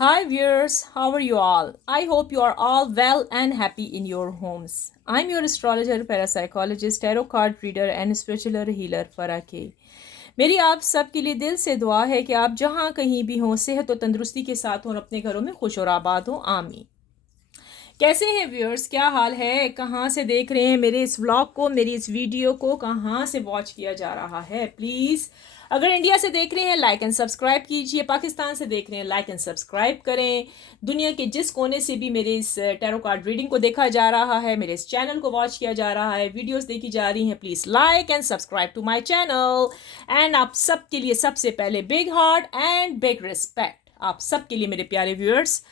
Hi viewers, how are you all? I hope you are all well and happy in your homes. I'm your astrologer, parapsychologist, tarot card reader and spiritual healer Farah K. मेरी आप सब के लिए दिल से दुआ है कि आप जहाँ कहीं भी हों सेहत और तंदुरुस्ती के साथ हों और अपने घरों में खुश और आबाद हों आमीन। कैसे हैं व्यूअर्स, क्या हाल है, कहाँ से देख रहे हैं मेरे इस व्लॉग को, मेरी इस वीडियो को कहाँ से वॉच किया जा रहा है? प्लीज़ अगर इंडिया से देख रहे हैं लाइक एंड सब्सक्राइब कीजिए, पाकिस्तान से देख रहे हैं लाइक एंड सब्सक्राइब करें, दुनिया के जिस कोने से भी मेरे इस टैरो कार्ड रीडिंग को देखा जा रहा है, मेरे इस चैनल को वॉच किया जा रहा है, वीडियोस देखी जा रही हैं, please like and subscribe to my channel. And आप सबके लिए सबसे पहले big heart and big respect, आप सबके लिए मेरे प्यारे व्यूअर्स।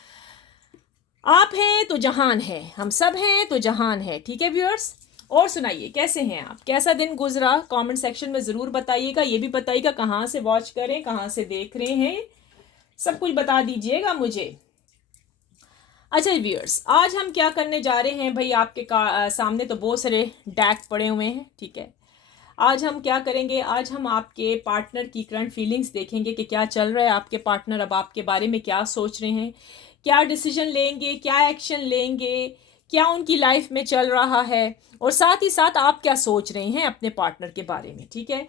आप हैं तो जहान है, हम सब हैं तो जहान है। ठीक है व्यूअर्स, और सुनाइए कैसे हैं आप, कैसा दिन गुजरा, कमेंट सेक्शन में ज़रूर बताइएगा। ये भी बताइएगा कहाँ से वॉच करें, कहाँ से देख रहे हैं, सब कुछ बता दीजिएगा मुझे। अच्छा व्यूअर्स, आज हम क्या करने जा रहे हैं भाई? आपके सामने तो बहुत सारे डैक पड़े हुए हैं। ठीक है, आज हम क्या करेंगे, आज हम आपके पार्टनर की करंट फीलिंग्स देखेंगे कि क्या चल रहा है। आपके पार्टनर अब आपके बारे में क्या सोच रहे हैं, क्या डिसीजन लेंगे, क्या एक्शन लेंगे, क्या उनकी लाइफ में चल रहा है, और साथ ही साथ आप क्या सोच रहे हैं अपने पार्टनर के बारे में। ठीक है,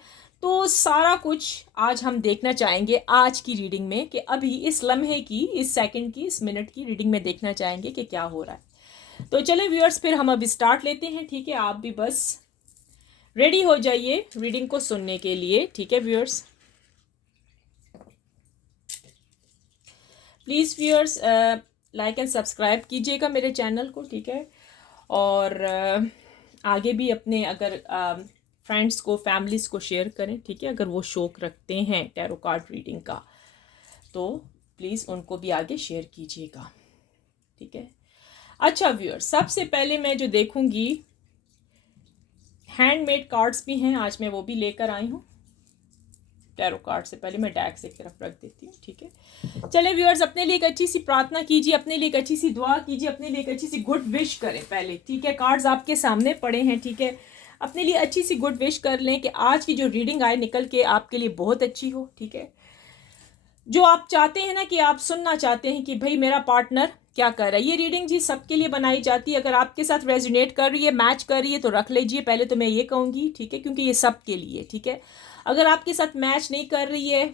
तो सारा कुछ आज हम देखना चाहेंगे आज की रीडिंग में, कि अभी इस लम्हे की, इस सेकंड की, इस मिनट की रीडिंग में देखना चाहेंगे कि क्या हो रहा है। तो चलें व्यूअर्स, फिर हम अभी स्टार्ट लेते हैं। ठीक है, आप भी बस रेडी हो जाइए रीडिंग को सुनने के लिए। ठीक है viewers, please viewers like and subscribe कीजिएगा मेरे चैनल को। ठीक है, और आगे भी अपने अगर फ्रेंड्स को, फैमिलीज़ को शेयर करें। ठीक है, अगर वो शौक रखते हैं टैरो कार्ड रीडिंग का तो प्लीज़ उनको भी आगे शेयर कीजिएगा। ठीक है, अच्छा व्यूअर्स, सबसे पहले मैं जो देखूंगी, हैंडमेड कार्ड्स भी हैं आज, मैं वो भी लेकर आई हूँ। टैरो कार्ड से पहले मैं डैक्स एक तरफ रख देती हूँ। ठीक है, चले व्यूअर्स, अपने लिए एक अच्छी सी प्रार्थना कीजिए, अपने लिए एक अच्छी सी दुआ कीजिए, अपने लिए एक अच्छी सी गुड विश करें पहले। ठीक है, कार्ड्स आपके सामने पड़े हैं। ठीक है, अपने लिए अच्छी सी गुड विश कर लें कि आज की जो रीडिंग आए निकल के आपके लिए बहुत अच्छी हो। ठीक है, जो आप चाहते हैं ना, कि आप सुनना चाहते हैं कि भाई मेरा पार्टनर क्या कर रहा है। ये रीडिंग जी सबके लिए बनाई जाती है, अगर आपके साथ रेजोनेट कर रही है, मैच कर रही है तो रख लीजिए, पहले तो मैं ये कहूँगी। ठीक है, क्योंकि ये सबके लिए। ठीक है, अगर आपके साथ मैच नहीं कर रही है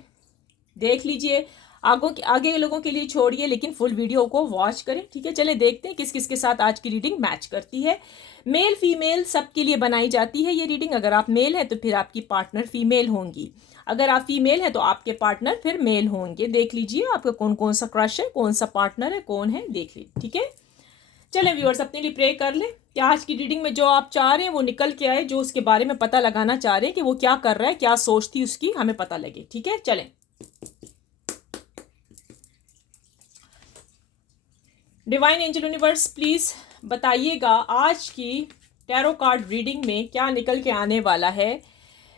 देख लीजिए, आगे के लोगों के लिए छोड़िए, लेकिन फुल वीडियो को वॉच करें। ठीक है, चले देखते हैं किस किस के साथ आज की रीडिंग मैच करती है। मेल फीमेल सबके लिए बनाई जाती है ये रीडिंग। अगर आप मेल हैं तो फिर आपकी पार्टनर फीमेल होंगी, अगर आप फीमेल हैं तो आपके पार्टनर फिर मेल होंगे। देख लीजिए आपका कौन कौन सा क्रश है, कौन सा पार्टनर है, कौन है, देख लीजिए। ठीक है, चलें व्यूअर्स, अपने लिए प्रे कर लें कि आज की रीडिंग में जो आप चाह रहे हैं वो निकल के आए, जो उसके बारे में पता लगाना चाह रहे हैं कि वो क्या कर रहा है, क्या सोचती उसकी, हमें पता लगे। ठीक है, चलें। डिवाइन एंजल यूनिवर्स प्लीज़ बताइएगा आज की टैरो कार्ड रीडिंग में क्या निकल के आने वाला है।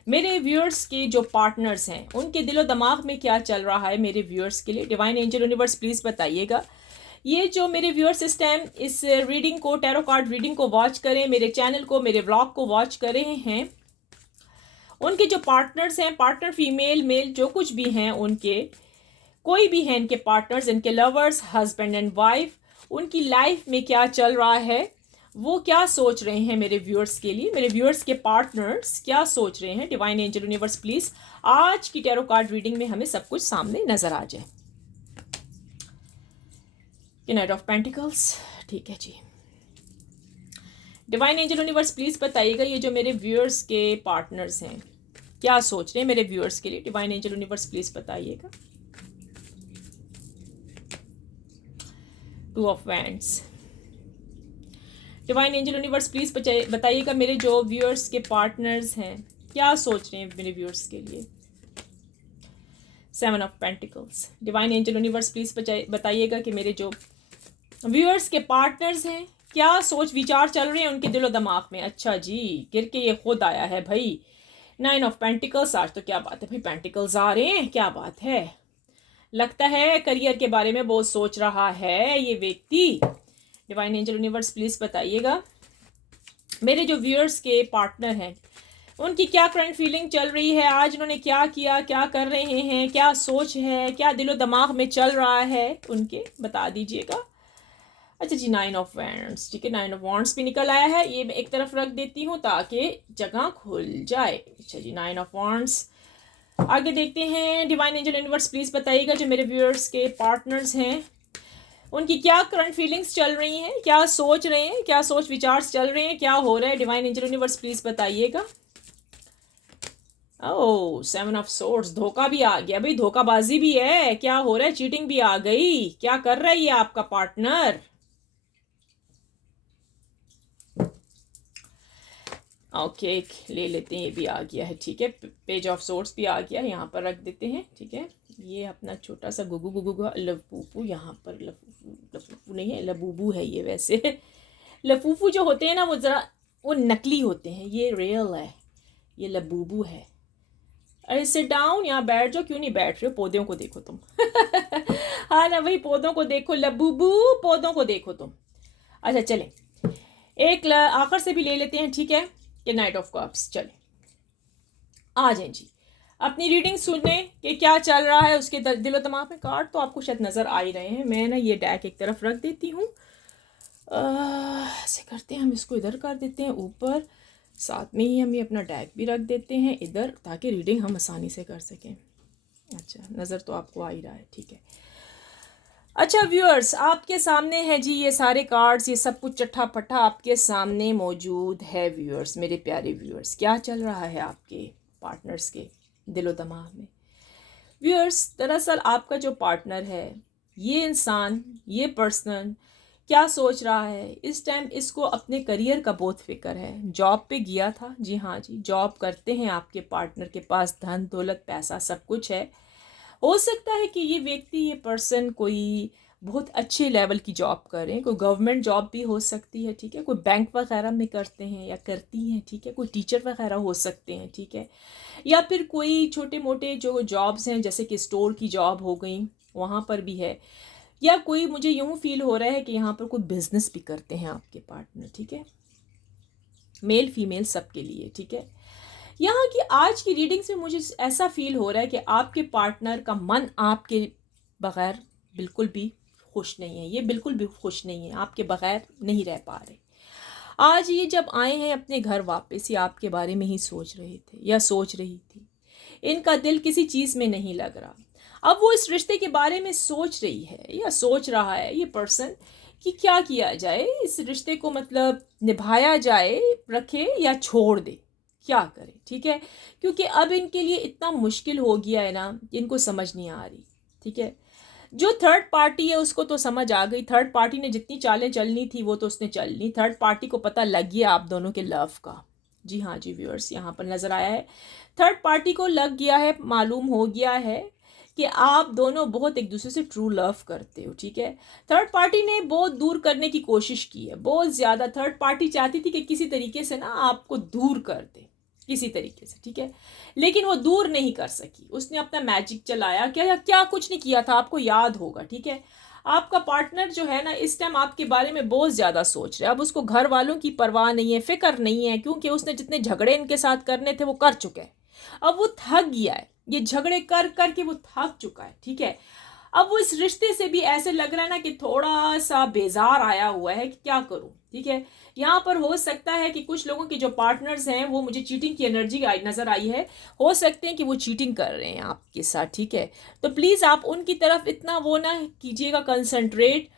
मेरे व्यूअर्स के जो पार्टनर्स हैं उनके दिलो दिमाग में क्या चल रहा है मेरे व्यूअर्स के लिए। डिवाइन एंजल यूनिवर्स प्लीज़ बताइएगा। ये जो मेरे व्यूअर्स इस टाइम इस रीडिंग को, टैरो कार्ड रीडिंग को वॉच करें, मेरे चैनल को, मेरे व्लॉग को वॉच कर रहे हैं, उनके जो पार्टनर्स हैं, पार्टनर फीमेल मेल जो कुछ भी हैं, उनके कोई भी हैं इनके पार्टनर्स, इनके लवर्स, हस्बैंड एंड वाइफ, उनकी लाइफ में क्या चल रहा है, वो क्या सोच रहे हैं मेरे व्यूअर्स के लिए, मेरे व्यूअर्स के पार्टनर्स क्या सोच रहे हैं। डिवाइन एंजल यूनिवर्स प्लीज आज की टैरो कार्ड रीडिंग में हमें सब कुछ सामने नजर आ जाए। नाइट ऑफ पेंटिकल्स, ठीक है जी। डिवाइन एंजल यूनिवर्स प्लीज बताइएगा ये जो मेरे व्यूअर्स के पार्टनर्स हैं क्या सोच रहे हैं मेरे व्यूअर्स के लिए। डिवाइन एंजल यूनिवर्स प्लीज बताइएगा। Two of wands, divine angel universe please बताइएगा मेरे जो व्यूअर्स के पार्टनर्स हैं क्या सोच रहे हैं मेरे व्यूअर्स के लिए। Seven of pentacles, divine angel universe please बताइएगा कि मेरे जो व्यूअर्स के पार्टनर्स हैं क्या सोच विचार चल रहे हैं उनके दिलो दिमाग में। अच्छा जी, गिर के ये खुद आया है भाई, नाइन ऑफ पेंटिकल्स। आज तो क्या बात है भाई, पेंटिकल्स आ रहे हैं, क्या बात है। लगता है करियर के बारे में बहुत सोच रहा है ये व्यक्ति। डिवाइन एंजल यूनिवर्स प्लीज बताइएगा मेरे जो व्यूअर्स के पार्टनर हैं उनकी क्या करंट फीलिंग चल रही है, आज उन्होंने क्या किया, क्या कर रहे हैं, क्या सोच है, क्या दिलो दिमाग में चल रहा है उनके, बता दीजिएगा। अच्छा जी, 9 ऑफ वैंड्स, ठीक है, 9 ऑफ वॉन्ड्स भी निकल आया है, ये मैं एक तरफ रख देती हूँ ताकि जगह खुल जाए। अच्छा जी, 9 ऑफ वॉन्ड्स। आगे देखते हैं, डिवाइन एंजल यूनिवर्स प्लीज़ बताइएगा जो मेरे व्यूअर्स के पार्टनर्स हैं उनकी क्या करंट फीलिंग्स चल रही हैं, क्या सोच रहे हैं, क्या सोच विचार चल रहे हैं, क्या हो रहा है, डिवाइन एंजल यूनिवर्स प्लीज़ बताइएगा। ओह, 7 ऑफ सोर्ड्स, धोखा भी आ गया भाई, धोखाबाजी भी है, क्या हो रहा है, चीटिंग भी आ गई, क्या कर रहा है ये आपका पार्टनर। ओके, ले लेते हैं, ये भी आ गया है, ठीक है, पेज ऑफ सोर्स भी आ गया है, यहाँ पर रख देते हैं, ठीक है। ये अपना छोटा सा गुगू गुगू का लफूफू, यहाँ पर लफूफू नहीं है, लबूबू है ये वैसे। लफूफू जो होते हैं ना वो नकली होते हैं, ये रियल है, ये लबूबू है। अरे सिट डाउन, यहाँ बैठ जाओ, क्यों नहीं बैठ रहे हो, पौधों को देखो तुम। हाँ ना भाई, पौधों को देखो लबूबू, पौधों को देखो तुम। अच्छा चले, एक आखिर से भी ले लेते हैं, ठीक है, कि नाइट ऑफ कप्स। चले आ जाए जी, अपनी रीडिंग सुनने कि क्या चल रहा है उसके दिलो दिमाग में। कार्ड तो आपको शायद नज़र आ ही रहे हैं, मैं ना ये डेक एक तरफ रख देती हूँ, ऐसे करते हैं हम, इसको इधर कर देते हैं ऊपर, साथ में ही हम ये अपना डेक भी रख देते हैं इधर ताकि रीडिंग हम आसानी से कर सकें। अच्छा, नज़र तो आपको आ ही रहा है, ठीक है। अच्छा व्यूअर्स, आपके सामने है जी ये सारे कार्ड्स, ये सब कुछ चट्ठा पट्ठा आपके सामने मौजूद है व्यूअर्स, मेरे प्यारे व्यूअर्स, क्या चल रहा है आपके पार्टनर्स के दिलो दिमाग में। व्यूअर्स, दरअसल आपका जो पार्टनर है, ये इंसान, ये पर्सन क्या सोच रहा है इस टाइम, इसको अपने करियर का बहुत फिक्र है। जॉब पे गया था, जी हाँ जी, जॉब करते हैं आपके पार्टनर के पास, धन दौलत पैसा सब कुछ है। हो सकता है कि ये व्यक्ति, ये पर्सन कोई बहुत अच्छे लेवल की जॉब करें, कोई गवर्नमेंट जॉब भी हो सकती है, ठीक है, कोई बैंक वगैरह में करते हैं या करती हैं, ठीक है, कोई टीचर वगैरह हो सकते हैं, ठीक है, या फिर कोई छोटे मोटे जो जॉब्स हैं जैसे कि स्टोर की जॉब हो गई, वहाँ पर भी है, या कोई, मुझे यूँ फील हो रहा है कि यहाँ पर कोई बिजनेस भी करते हैं आपके पार्टनर, ठीक है, मेल फीमेल सबके लिए, ठीक है। यहाँ की आज की रीडिंग्स में मुझे ऐसा फील हो रहा है कि आपके पार्टनर का मन आपके बगैर बिल्कुल भी खुश नहीं है, ये बिल्कुल भी खुश नहीं है, आपके बगैर नहीं रह पा रहे। आज ये जब आए हैं अपने घर वापस, ये आपके बारे में ही सोच रहे थे या सोच रही थी, इनका दिल किसी चीज़ में नहीं लग रहा। अब वो इस रिश्ते के बारे में सोच रही है या सोच रहा है ये पर्सन कि क्या किया जाए, इस रिश्ते को मतलब निभाया जाए, रखे या छोड़ दे, क्या करें, ठीक है, क्योंकि अब इनके लिए इतना मुश्किल हो गया है ना, इनको समझ नहीं आ रही, ठीक है। जो थर्ड पार्टी है उसको तो समझ आ गई, थर्ड पार्टी ने जितनी चालें चलनी थी वो तो उसने चल ली, थर्ड पार्टी को पता लग गया आप दोनों के लव का। जी हाँ जी व्यूअर्स, यहाँ पर नज़र आया है, थर्ड पार्टी को लग गया है, मालूम हो गया है कि आप दोनों बहुत एक दूसरे से ट्रू लव करते हो, ठीक है। थर्ड पार्टी ने बहुत दूर करने की कोशिश की है, बहुत ज़्यादा थर्ड पार्टी चाहती थी कि किसी तरीके से ना आपको दूर कर दे, किसी तरीके से, ठीक है, लेकिन वो दूर नहीं कर सकी, उसने अपना मैजिक चलाया, क्या क्या कुछ नहीं किया था, आपको याद होगा, ठीक है। आपका पार्टनर जो है ना इस टाइम आपके बारे में बहुत ज़्यादा सोच रहा है, अब उसको घर वालों की परवाह नहीं है, फिक्र नहीं है, क्योंकि उसने जितने झगड़े इनके साथ करने थे वो कर चुके हैं, अब वो थक गया है, ये झगड़े कर कर के वो थक चुका है, ठीक है। अब वो इस रिश्ते से भी ऐसे लग रहा है ना कि थोड़ा सा बेजार आया हुआ है कि क्या करूं, ठीक है। यहाँ पर हो सकता है कि कुछ लोगों के जो पार्टनर्स हैं वो, मुझे चीटिंग की एनर्जी नज़र आई है, हो सकते हैं कि वो चीटिंग कर रहे हैं आपके साथ, ठीक है। तो प्लीज़ आप उनकी तरफ इतना वो ना कीजिएगा कंसंट्रेट।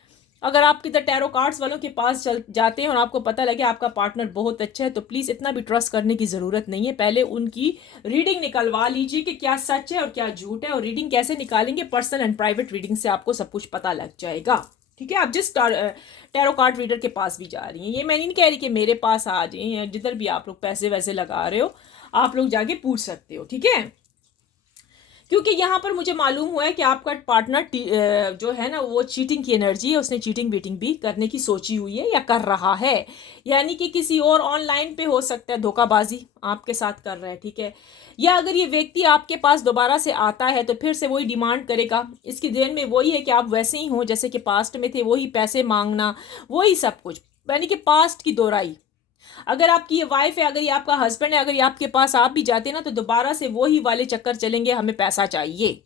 अगर आप किधर टैरो कार्ड्स वालों के पास चल जाते हैं और आपको पता लगे आपका पार्टनर बहुत अच्छा है, तो प्लीज़ इतना भी ट्रस्ट करने की ज़रूरत नहीं है, पहले उनकी रीडिंग निकलवा लीजिए कि क्या सच है और क्या झूठ है, और रीडिंग कैसे निकालेंगे, पर्सनल एंड प्राइवेट रीडिंग से आपको सब कुछ पता लग जाएगा, ठीक है। आप जिस टैरो कार्ड रीडर के पास भी जा रही हैं, ये मैं नहीं कह रही कि मेरे पास आ जाए, या जिधर भी आप लोग पैसे वैसे लगा रहे हो आप लोग जाके पूछ सकते हो, ठीक है, क्योंकि यहाँ पर मुझे मालूम हुआ है कि आपका पार्टनर जो है ना वो चीटिंग की एनर्जी है, उसने चीटिंग बीटिंग भी करने की सोची हुई है या कर रहा है, यानी कि किसी और ऑनलाइन पे हो सकता है धोखाबाजी आपके साथ कर रहा है, ठीक है। या अगर ये व्यक्ति आपके पास दोबारा से आता है तो फिर से वही डिमांड करेगा, इसकी देन में वही है कि आप वैसे ही हो जैसे कि पास्ट में थे, वही पैसे मांगना, वही सब कुछ, यानी कि पास्ट की दोहराई। अगर आपकी ये वाइफ है, अगर ये आपका हस्बैंड है, अगर ये आपके पास आप भी जाते हैं ना, तो दोबारा से वही वाले चक्कर चलेंगे, हमें पैसा चाहिए।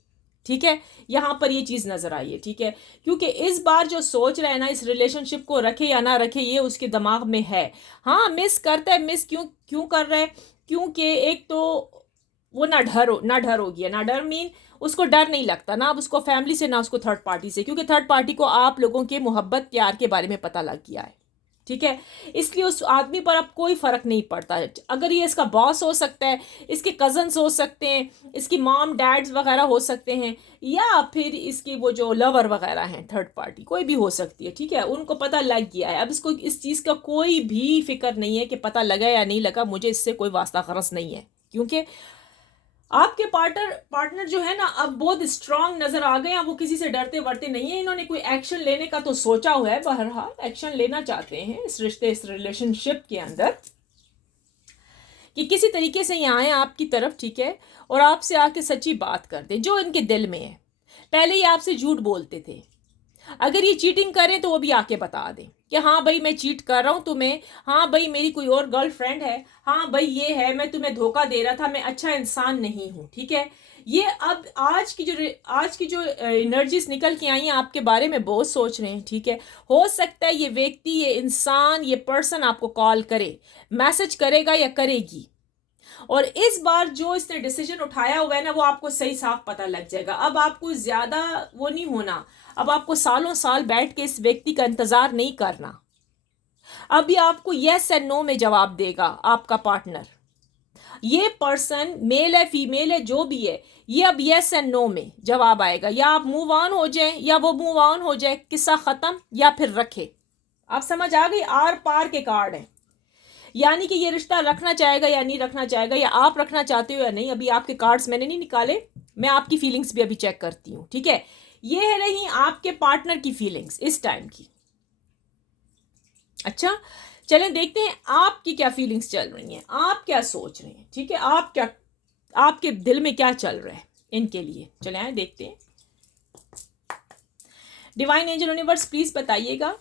ठीक है, यहां पर ये चीज नजर आई है। ठीक है, क्योंकि इस बार जो सोच रहा है ना, इस रिलेशनशिप को रखे या ना रखे, ये उसके दिमाग में है। हाँ, मिस करता है। मिस क्यों क्यों कर रहा है? क्योंकि एक तो वो ना डर हो गया। ना डर मीन उसको डर नहीं लगता ना अब उसको फैमिली से, ना उसको थर्ड पार्टी से, क्योंकि थर्ड पार्टी को आप लोगों के मोहब्बत प्यार के बारे में पता लग गया है। ठीक है, इसलिए उस आदमी पर अब कोई फर्क नहीं पड़ता है। अगर ये इसका बॉस हो सकता है, इसके कजन्स हो सकते हैं, इसकी मॉम डैड्स वगैरह हो सकते हैं, या फिर इसकी वो जो लवर वगैरह हैं, थर्ड पार्टी कोई भी हो सकती है। ठीक है, उनको पता लग गया है। अब इसको इस चीज़ का कोई भी फिक्र नहीं है कि पता लगा या नहीं लगा, मुझे इससे कोई वास्ता खरस नहीं है। क्योंकि आपके पार्टनर जो है ना, अब बहुत स्ट्रांग नजर आ गए हैं। वो किसी से डरते वरते नहीं है। इन्होंने कोई एक्शन लेने का तो सोचा हुआ है, बहरहाल एक्शन लेना चाहते हैं इस रिश्ते, इस रिलेशनशिप के अंदर, कि किसी तरीके से ये आए आपकी तरफ। ठीक है, और आपसे आके सच्ची बात कर दें जो इनके दिल में है। पहले ये आपसे झूठ बोलते थे, अगर ये चीटिंग करें तो वो भी आके बता दें कि हाँ भाई मैं चीट कर रहा हूँ तुम्हें, हाँ भाई मेरी कोई और गर्लफ्रेंड है, हाँ भाई ये है, मैं तुम्हें धोखा दे रहा था, मैं अच्छा इंसान नहीं हूँ। ठीक है, ये अब आज की जो एनर्जीज निकल के आई हैं आपके बारे में बहुत सोच रहे हैं। ठीक है, हो सकता है ये व्यक्ति, ये इंसान, ये पर्सन आपको कॉल करे, मैसेज करेगा या करेगी, और इस बार जो इसने डिसीजन उठाया हुआ है ना, वो आपको सही साफ पता लग जाएगा। अब आपको ज्यादा वो नहीं होना, अब आपको सालों साल बैठ के इस व्यक्ति का इंतजार नहीं करना। अभी आपको यस एंड नो में जवाब देगा आपका पार्टनर। ये पर्सन मेल है फीमेल है जो भी है, ये अब यस एंड नो में जवाब आएगा। या आप मूव ऑन हो जाए या वो मूव ऑन हो जाए, किस्सा खत्म, या फिर रखे। आप समझ आ गई? आर पार के कार्ड हैं। यानी कि ये रिश्ता रखना चाहेगा या नहीं रखना चाहेगा, या आप रखना चाहते हो या नहीं। अभी आपके कार्ड्स मैंने नहीं निकाले, मैं आपकी फीलिंग्स भी अभी चेक करती हूँ। ठीक है, ये है रही आपके पार्टनर की फीलिंग्स इस टाइम की। अच्छा, चलें देखते हैं आपकी क्या फीलिंग्स चल रही हैं, आप क्या सोच रहे हैं। ठीक है, आप क्या, आपके दिल में क्या चल रहा है इनके लिए, चले आए देखते हैं। डिवाइन एंजल यूनिवर्स प्लीज बताइएगा,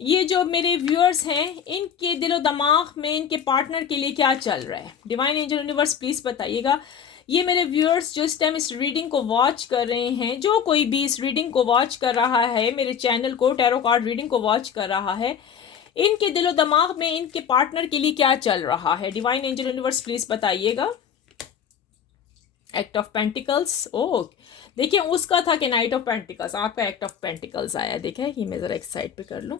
ये जो मेरे व्यूअर्स हैं इनके दिलो दिमाग में इनके पार्टनर के लिए क्या चल रहा है। डिवाइन एंजल यूनिवर्स प्लीज बताइएगा, ये मेरे व्यूअर्स जो इस टाइम इस रीडिंग को वॉच कर रहे हैं, जो कोई भी इस रीडिंग को वॉच कर रहा है, मेरे चैनल को टैरो कार्ड रीडिंग को वॉच कर रहा है, इनके दिलो दिमाग में इनके पार्टनर के लिए क्या चल रहा है। डिवाइन एंजल यूनिवर्स प्लीज बताइएगा। एक्ट ऑफ पेंटिकल्स, ओ देखिए उसका था कि नाइट ऑफ पेंटिकल्स, आपका एक्ट ऑफ पेंटिकल्स आया। देखिए ये मैं जरा एक साइड पे कर लूँ।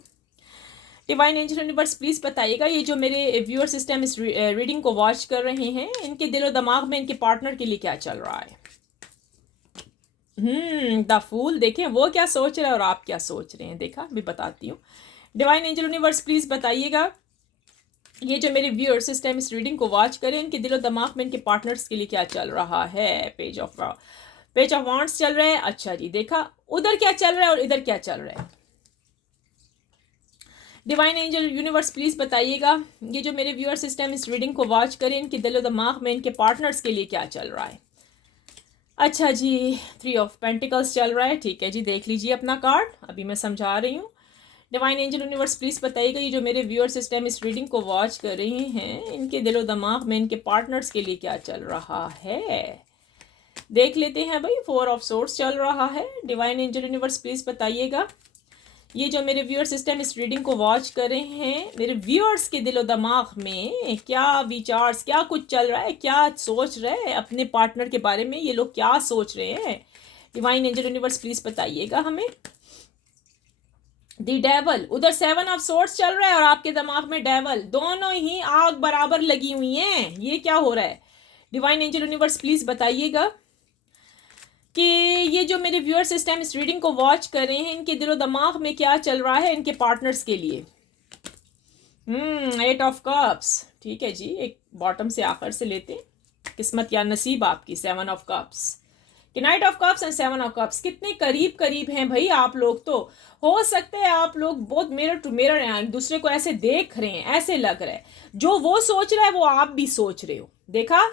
डिवाइन एंजल यूनिवर्स प्लीज बताइएगा, ये जो मेरे व्यूअर सिस्टम इस रीडिंग को वॉच कर रहे हैं, इनके दिलो दिमाग में इनके पार्टनर के लिए क्या चल रहा है। द फूल, देखें वो क्या सोच रहा है और आप क्या सोच रहे हैं, देखा भी बताती हूँ। डिवाइन एंजल यूनिवर्स प्लीज बताइएगा, ये जो मेरे व्यूअर्स इस टाइम इस रीडिंग को वॉच करें, इनके दिलो दिमाग में इनके पार्टनर्स के लिए क्या चल रहा है। पेज ऑफ वांड्स चल रहा है। अच्छा जी, देखा उधर क्या चल रहा है और इधर क्या चल रहा है। डिवाइन एंजल यूनिवर्स प्लीज बताइएगा, ये जो मेरे व्यूअर सिस्टम इस रीडिंग को वॉच करें, इनके दिलो दिमाग में इनके पार्टनर्स के लिए क्या चल रहा है। अच्छा जी, 3 ऑफ पेंटिकल्स चल रहा है। ठीक है जी, देख लीजिए अपना कार्ड, अभी मैं समझा रही हूँ। डिवाइन एंजल यूनिवर्स प्लीज बताइएगा, ये जो मेरे व्यूअर सिस्टम इस रीडिंग को वॉच कर रहे हैं, इनके दिलो दिमाग में इनके पार्टनर्स के लिए क्या चल रहा है। देख लेते हैं भाई, 4 ऑफ सोर्स चल रहा है। डिवाइन एंजल यूनिवर्स प्लीज बताइएगा, ये जो मेरे व्यूअर सिस्टम इस रीडिंग को वॉच कर रहे हैं, मेरे व्यूअर्स के दिलो दिमाग में क्या विचार्स, क्या कुछ चल रहा है, क्या सोच रहे हैं अपने पार्टनर के बारे में, ये लोग क्या सोच रहे हैं। डिवाइन एंजल यूनिवर्स प्लीज बताइएगा हमें। दी डेवल, उधर 7 ऑफ सोर्स चल रहा है और आपके दिमाग में डेवल, दोनों ही आग बराबर लगी हुई हैं। ये क्या हो रहा है। डिवाइन एंजल यूनिवर्स प्लीज बताइएगा कि ये जो मेरे व्यूअर सिस्टम इस रीडिंग को वॉच कर रहे हैं, इनके दिलो दिमाग में क्या चल रहा है इनके पार्टनर्स के लिए। 8 ऑफ कप्स, ठीक है जी, एक बॉटम से आखिर से लेते हैं, किस्मत या नसीब आपकी। 7 ऑफ कप्स, कि night of cups and 7 of cups, कितने करीब करीब हैं भाई आप लोग। तो हो सकता है आप लोग बहुत मिरर टू मिरर हैं, दूसरे को ऐसे देख रहे हैं, ऐसे लग रहा है जो वो सोच रहा है वो आप भी सोच रहे हो। देखा,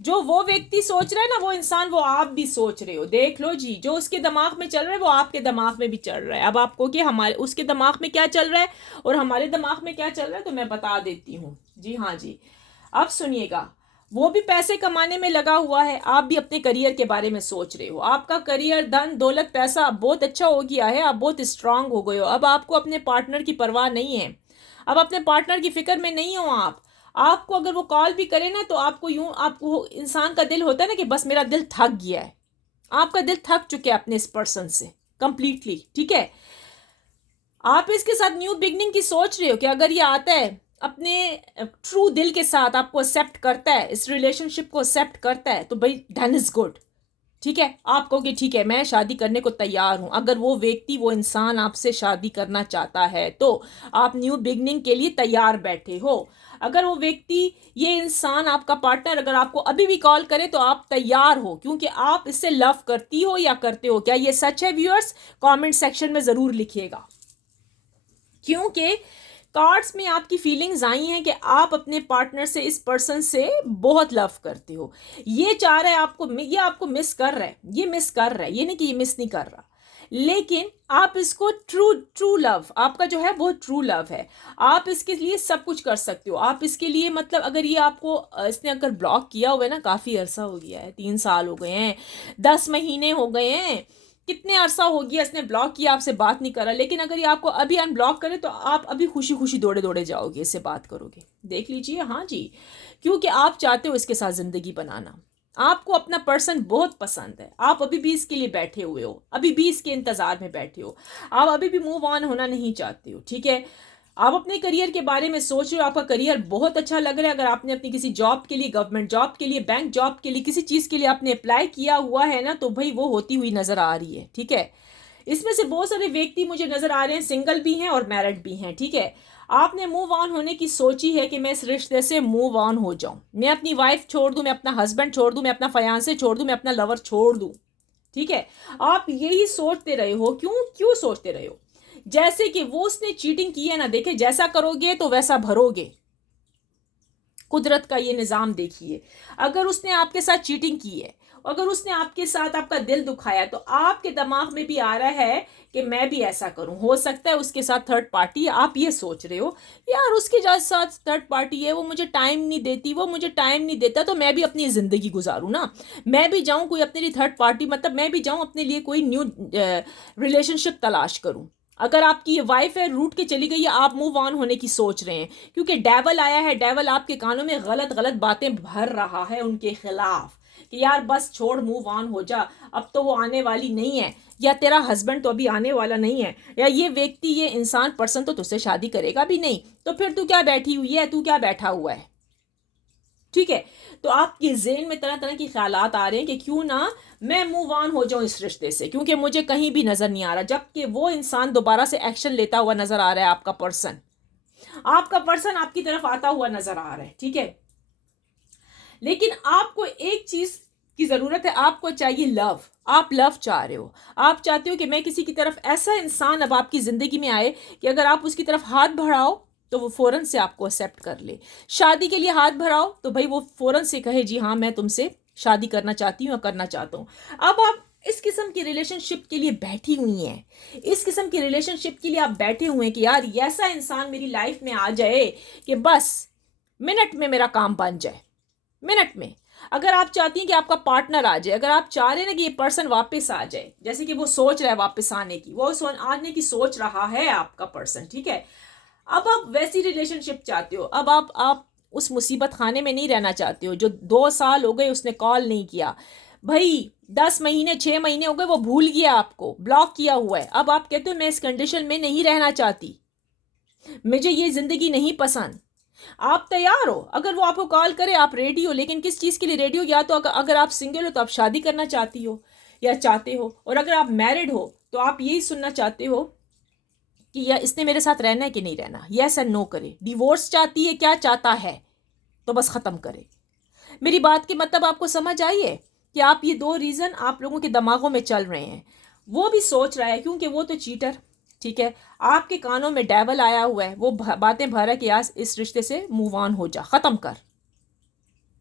जो वो व्यक्ति सोच रहा है ना, वो इंसान, वो आप भी सोच रहे हो। देख लो जी, जो उसके दिमाग में चल रहा है वो आपके दिमाग में भी चल रहा है। अब आपको कि हमारे उसके दिमाग में क्या चल रहा है और हमारे दिमाग में क्या चल रहा है, तो मैं बता देती हूँ। जी हाँ जी, अब सुनिएगा। वो भी पैसे कमाने में लगा हुआ है, आप भी अपने करियर के बारे में सोच रहे हो। आपका करियर, धन दौलत, पैसा बहुत अच्छा हो गया है, आप बहुत स्ट्रांग हो गए हो। अब आपको अपने पार्टनर की परवाह नहीं है, अब अपने पार्टनर की फिक्र में नहीं हो आप। आपको अगर वो कॉल भी करे ना, तो आपको यूं, आपको इंसान का दिल होता है ना कि बस मेरा दिल थक गया है। आपका दिल थक चुके हैं अपने इस पर्सन से कंप्लीटली, ठीक है। आप इसके साथ न्यू बिगनिंग की सोच रहे हो कि अगर ये आता है अपने ट्रू दिल के साथ, आपको एक्सेप्ट करता है, इस रिलेशनशिप को एक्सेप्ट करता है, तो भाई डन इज गुड। ठीक है, आप कहोगे ठीक है मैं शादी करने को तैयार हूं। अगर वो व्यक्ति, वो इंसान आपसे शादी करना चाहता है तो आप न्यू बिगनिंग के लिए तैयार बैठे हो। अगर वो व्यक्ति, ये इंसान, आपका पार्टनर अगर आपको अभी भी कॉल करे तो आप तैयार हो, क्योंकि आप इससे लव करती हो या करते हो। क्या ये सच है व्यूअर्स? कमेंट सेक्शन में ज़रूर लिखिएगा, क्योंकि कार्ड्स में आपकी फीलिंग्स आई हैं कि आप अपने पार्टनर से, इस पर्सन से बहुत लव करते हो। ये चाह रहा है आपको, ये आपको मिस कर रहा है, ये मिस कर रहा है, ये नहीं कि ये मिस नहीं कर रहा, लेकिन आप इसको ट्रू ट्रू लव, आपका जो है वो ट्रू लव है। आप इसके लिए सब कुछ कर सकते हो। आप इसके लिए, मतलब अगर ये आपको, इसने अगर ब्लॉक किया हुआ है ना, काफ़ी अरसा हो गया है, 3 साल हो गए हैं, 10 महीने हो गए हैं, कितने अरसा हो गया इसने ब्लॉक किया, आपसे बात नहीं करा, लेकिन अगर ये आपको अभी अनब्लॉक करे तो आप अभी खुशी खुशी दौड़े दौड़े जाओगे, इससे बात करोगे। देख लीजिए, हाँ जी, क्योंकि आप चाहते हो इसके साथ ज़िंदगी बनाना। आपको अपना पर्सन बहुत पसंद है, आप अभी भी इसके लिए बैठे हुए हो, अभी भी इसके इंतज़ार में बैठे हो, आप अभी भी मूव ऑन होना नहीं चाहते हो। ठीक है, आप अपने करियर के बारे में सोच रहे हो, आपका करियर बहुत अच्छा लग रहा है। अगर आपने अपनी किसी जॉब के लिए, गवर्नमेंट जॉब के लिए, बैंक जॉब के लिए, किसी चीज़ के लिए आपने अप्लाई किया हुआ है ना, तो भाई वो होती हुई नज़र आ रही है। ठीक है, इसमें से बहुत सारे व्यक्ति मुझे नज़र आ रहे हैं, सिंगल भी हैं और मैरिड भी हैं। ठीक है, आपने मूव ऑन होने की सोची है कि मैं इस रिश्ते से मूव ऑन हो जाऊं, मैं अपनी वाइफ छोड़ दूं, मैं अपना हस्बैंड छोड़ दूं, मैं अपना फयांसे छोड़ दूं, मैं अपना लवर छोड़ दूं। ठीक है, आप यही सोचते रहे हो। क्यों क्यों सोचते रहे हो? जैसे कि वो उसने चीटिंग की है ना, देखे जैसा करोगे तो वैसा भरोगे। कुदरत का ये निज़ाम देखिए, अगर उसने आपके साथ चीटिंग की है, अगर उसने आपके साथ आपका दिल दुखाया, तो आपके दिमाग में भी आ रहा है कि मैं भी ऐसा करूं। हो सकता है उसके साथ थर्ड पार्टी, आप ये सोच रहे हो यार उसके साथ थर्ड पार्टी है, वो मुझे टाइम नहीं देती, वो मुझे टाइम नहीं देता, तो मैं भी अपनी ज़िंदगी गुजारूं ना, मैं भी जाऊं कोई अपने लिए थर्ड पार्टी, मतलब मैं भी जाऊं अपने लिए कोई न्यू रिलेशनशिप तलाश करूं। अगर आपकी ये वाइफ है, रूठ के चली गई है, आप मूव ऑन होने की सोच रहे हैं, क्योंकि डेवल आया है, डेवल आपके कानों में गलत गलत बातें भर रहा है उनके खिलाफ कि यार बस छोड़, मूव ऑन हो जा, अब तो वो आने वाली नहीं है, या तेरा हस्बैंड तो अभी आने वाला नहीं है, या ये व्यक्ति, ये इंसान, पर्सन तो तुझसे शादी करेगा भी नहीं, तो फिर तू क्या बैठी हुई है, तू क्या बैठा हुआ है। ठीक है, तो आपके जेहन में तरह तरह के ख्यालात आ रहे हैं कि क्यों ना मैं मूव ऑन हो जाऊं इस रिश्ते से, क्योंकि मुझे कहीं भी नजर नहीं आ रहा, जबकि वो इंसान दोबारा से एक्शन लेता हुआ नजर आ रहा है। आपका पर्सन आपकी तरफ आता हुआ नजर आ रहा है। ठीक है, लेकिन आपको एक चीज की जरूरत है, आपको चाहिए लव। आप लव चाह रहे हो, आप चाहते हो कि मैं किसी की तरफ, ऐसा इंसान अब आपकी जिंदगी में आए कि अगर आप उसकी तरफ हाथ बढ़ाओ तो वो फौरन से आपको एक्सेप्ट कर ले। शादी के लिए हाथ बढ़ाओ तो भाई वो फौरन से कहे जी हाँ मैं तुमसे शादी करना चाहती हूँ, करना चाहता हूँ। अब आप इस किस्म की रिलेशनशिप के लिए बैठी हुई हैं, इस किस्म की रिलेशनशिप के लिए आप बैठे हुए हैं कि यार ऐसा इंसान मेरी लाइफ में आ जाए कि बस मिनट में मेरा काम बन जाए, मिनट में। अगर आप चाहती हैं कि आपका पार्टनर आ जाए, अगर आप चाह रहे हैं ना कि ये पर्सन वापस आ जाए, जैसे कि वो सोच रहा है वापस आने की, वो आने की सोच रहा है आपका पर्सन। ठीक है, अब आप वैसी रिलेशनशिप चाहते हो। अब आप उस मुसीबत खाने में नहीं रहना चाहते हो जो 2 साल हो गए उसने कॉल नहीं किया, भाई 10 महीने 6 महीने हो गए वो भूल गया, आपको ब्लॉक किया हुआ है। अब आप कहते हो मैं इस कंडीशन में नहीं रहना चाहती, मुझे ये जिंदगी नहीं पसंद। आप तैयार हो, अगर वो आपको कॉल करे आप रेडी हो, लेकिन किस चीज़ के लिए रेडी हो? या तो अगर आप सिंगल हो तो आप शादी करना चाहती हो या चाहते हो, और अगर आप मैरिड हो तो आप यही सुनना चाहते हो कि या इसने मेरे साथ रहना है कि नहीं रहना, यस एंड नो करे। डिवोर्स चाहती है, क्या चाहता है, तो बस ख़त्म करे। मेरी बात की मतलब आपको समझ आई है कि आप ये 2 रीज़न आप लोगों के दिमागों में चल रहे हैं। वो भी सोच रहा है क्योंकि वो तो चीटर। ठीक है, आपके कानों में डेवल आया हुआ है, वो बातें भर है कि यार इस रिश्ते से मूव ऑन हो जा, ख़त्म कर,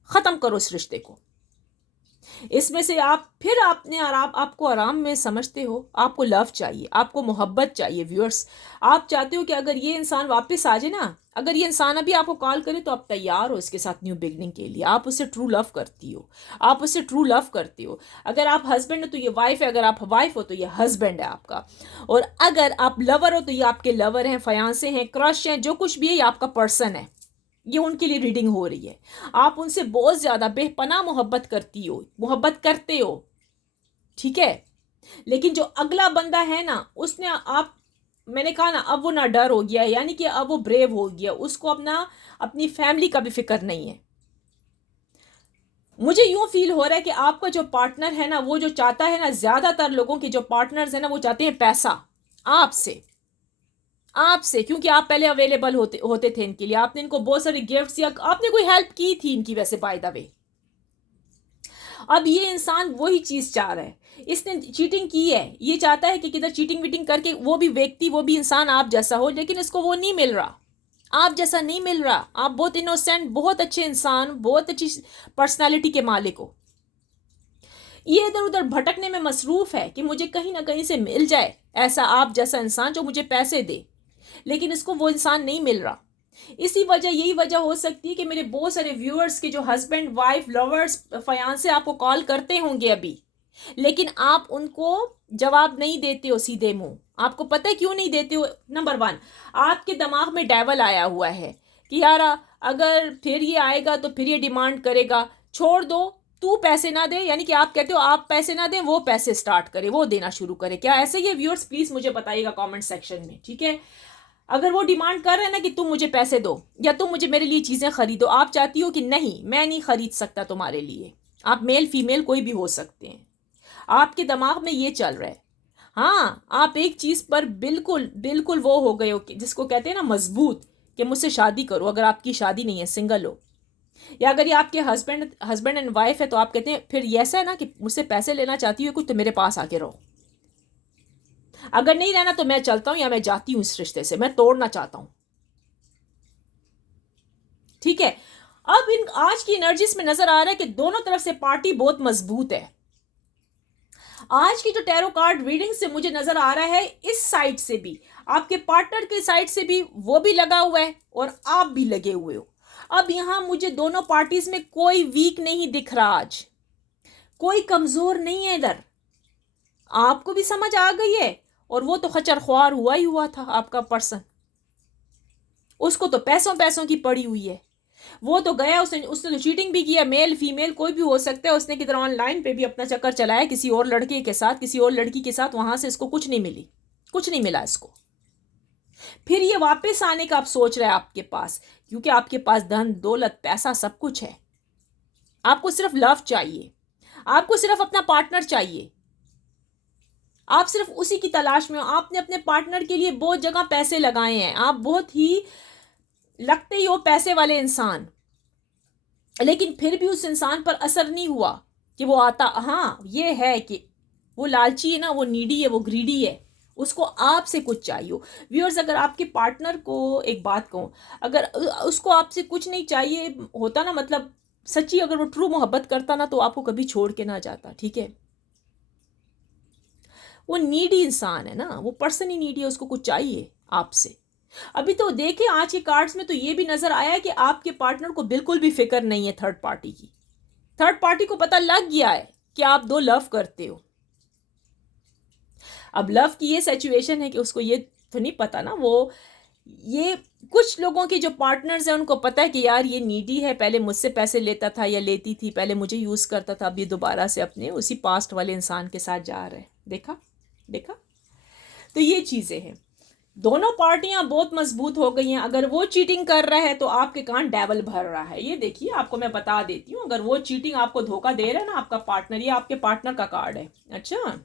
ख़त्म करो इस रिश्ते को। इसमें से आप फिर आपने आराम, आपको आराम में समझते हो, आपको लव चाहिए, आपको मोहब्बत चाहिए व्यूअर्स। आप चाहते हो कि अगर ये इंसान वापस आ जाए ना, अगर ये इंसान अभी आपको कॉल करे तो आप तैयार हो इसके साथ न्यू बिगनिंग के लिए। आप उससे ट्रू लव करती हो, आप उससे ट्रू लव करती हो। अगर आप हस्बैंड हो तो ये वाइफ है, अगर आप वाइफ हो तो ये हस्बैंड है आपका, और अगर आप लवर हो तो ये आपके लवर हैं, फयांसे हैं, क्रश हैं, जो कुछ भी है ये आपका पर्सन है। ये उनके लिए रीडिंग हो रही है। आप उनसे बहुत ज़्यादा बेपनाह मोहब्बत करती हो, मोहब्बत करते हो, ठीक है। लेकिन जो अगला बंदा है ना, उसने आप, मैंने कहा ना, अब वो ना डर हो गया है, यानी कि अब वो ब्रेव हो गया, उसको अपना अपनी फैमिली का भी फिक्र नहीं है। मुझे यूं फील हो रहा है कि आपका जो पार्टनर है ना, वो जो चाहता है ना, ज्यादातर लोगों के जो पार्टनर्स है ना, वो चाहते हैं पैसा आपसे, आपसे, क्योंकि आप पहले अवेलेबल होते होते थे इनके लिए, आपने इनको बहुत सारे गिफ्ट्स या आपने कोई हेल्प की थी इनकी, वैसे बाय द वे। अब ये इंसान वही चीज चाह रहा है, इसने चीटिंग की है, ये चाहता है कि किधर चीटिंग वीटिंग करके वो भी व्यक्ति, वो भी इंसान आप जैसा हो, लेकिन इसको वो नहीं मिल रहा, आप जैसा नहीं मिल रहा। आप बहुत इनोसेंट, बहुत अच्छे इंसान, बहुत अच्छी पर्सनालिटी के मालिक हो, ये इधर उधर भटकने में मसरूफ है कि मुझे कहीं ना कहीं से मिल जाए ऐसा आप जैसा इंसान जो मुझे पैसे दे, लेकिन इसको वो इंसान नहीं मिल रहा। इसी वजह, यही वजह हो सकती है कि मेरे बहुत सारे व्यूअर्स के जो हस्बैंड वाइफ लवर्स फयांसे आपको कॉल करते होंगे अभी, लेकिन आप उनको जवाब नहीं देते हो सीधे मुंह। आपको पता है क्यों नहीं देते हो? नंबर वन, आपके दिमाग में डेवल आया हुआ है कि यार अगर फिर ये आएगा तो फिर ये डिमांड करेगा, छोड़ दो, तू पैसे ना दे, यानी कि आप कहते हो आप पैसे ना दें, वो पैसे स्टार्ट करे, वो देना शुरू करे। क्या ऐसे ही व्यूअर्स? प्लीज मुझे बताइएगा कमेंट सेक्शन में, ठीक है। अगर वो डिमांड कर रहे हैं ना कि तुम मुझे पैसे दो या तुम मुझे मेरे लिए चीजें खरीदो, आप चाहती हो कि नहीं मैं नहीं खरीद सकता तुम्हारे लिए, आप मेल फीमेल कोई भी हो सकते हैं, आपके दिमाग में ये चल रहा है। हाँ, आप एक चीज पर बिल्कुल बिल्कुल वो हो गए हो कि जिसको कहते हैं ना मजबूत, कि मुझसे शादी करो। अगर आपकी शादी नहीं है, सिंगल हो, या अगर ये आपके हस्बैंड हस्बैंड एंड वाइफ है, तो आप कहते हैं फिर ये ऐसा है ना कि मुझसे पैसे लेना चाहती हो कुछ, तो मेरे पास आके रहो, अगर नहीं रहना तो मैं चलता हूं या मैं जाती हूं इस रिश्ते से, मैं तोड़ना चाहता हूं, ठीक है। अब इन आज की एनर्जीज में नजर आ रहा है कि दोनों तरफ से पार्टी बहुत मजबूत है। आज की जो टैरो कार्ड रीडिंग से मुझे नजर आ रहा है, इस साइड से भी, आपके पार्टनर के साइड से भी वो भी लगा हुआ है और आप भी लगे हुए हो। अब यहां मुझे दोनों पार्टीज में कोई वीक नहीं दिख रहा, आज कोई कमजोर नहीं है इधर। आपको भी समझ आ गई है, और वो तो खचर ख्वार हुआ ही हुआ था आपका पर्सन, उसको तो पैसों पैसों की पड़ी हुई है। वो तो गया, उसने उसने तो चीटिंग भी किया, मेल फीमेल कोई भी हो सकता है, उसने किधर ऑनलाइन पे भी अपना चक्कर चलाया किसी और लड़के के साथ, किसी और लड़की के साथ, वहां से इसको कुछ नहीं मिली, कुछ नहीं मिला इसको। फिर ये वापस आने का आप सोच रहे हैं आपके पास, क्योंकि आपके पास धन दौलत पैसा सब कुछ है। आपको सिर्फ लव चाहिए, आपको सिर्फ अपना पार्टनर चाहिए, आप सिर्फ उसी की तलाश में हो। आपने अपने पार्टनर के लिए बहुत जगह पैसे लगाए हैं, आप बहुत ही लगते ही हो पैसे वाले इंसान, लेकिन फिर भी उस इंसान पर असर नहीं हुआ कि वो आता। हाँ, ये है कि वो लालची है ना, वो नीडी है, वो ग्रीडी है, उसको आपसे कुछ चाहिए। व्यूअर्स, अगर आपके पार्टनर को एक बात कहूँ, अगर उसको आपसे कुछ नहीं चाहिए होता ना, मतलब सच्ची अगर वो ट्रू मोहब्बत करता ना, तो आपको कभी छोड़ के ना जाता, ठीक है। वो नीडी इंसान है ना, वो पर्सन ही नीडी है, उसको कुछ चाहिए आपसे। अभी तो देखे आज के कार्ड्स में तो ये भी नजर आया है कि आपके पार्टनर को बिल्कुल भी फिक्र नहीं है थर्ड पार्टी की। थर्ड पार्टी को पता लग गया है कि आप दो लव करते हो। अब लव की ये सिचुएशन है कि उसको ये तो नहीं पता ना, वो ये कुछ लोगों के जो पार्टनर्स हैं उनको पता है कि यार ये नीडी है, पहले मुझसे पैसे लेता था या लेती थी, पहले मुझे यूज करता था, अब ये दोबारा से अपने उसी पास्ट वाले इंसान के साथ जा रहे हैं। देखा, देखा। तो ये चीजें हैं, दोनों पार्टियां बहुत मजबूत हो गई हैं। अगर वो चीटिंग कर रहा है तो आपके कान डेवल भर रहा है। ये देखिए, आपको मैं बता देती हूँ, अगर वो चीटिंग आपको धोखा दे रहा है ना, आपका पार्टनर, ये आपके पार्टनर का कार्ड है। अच्छा,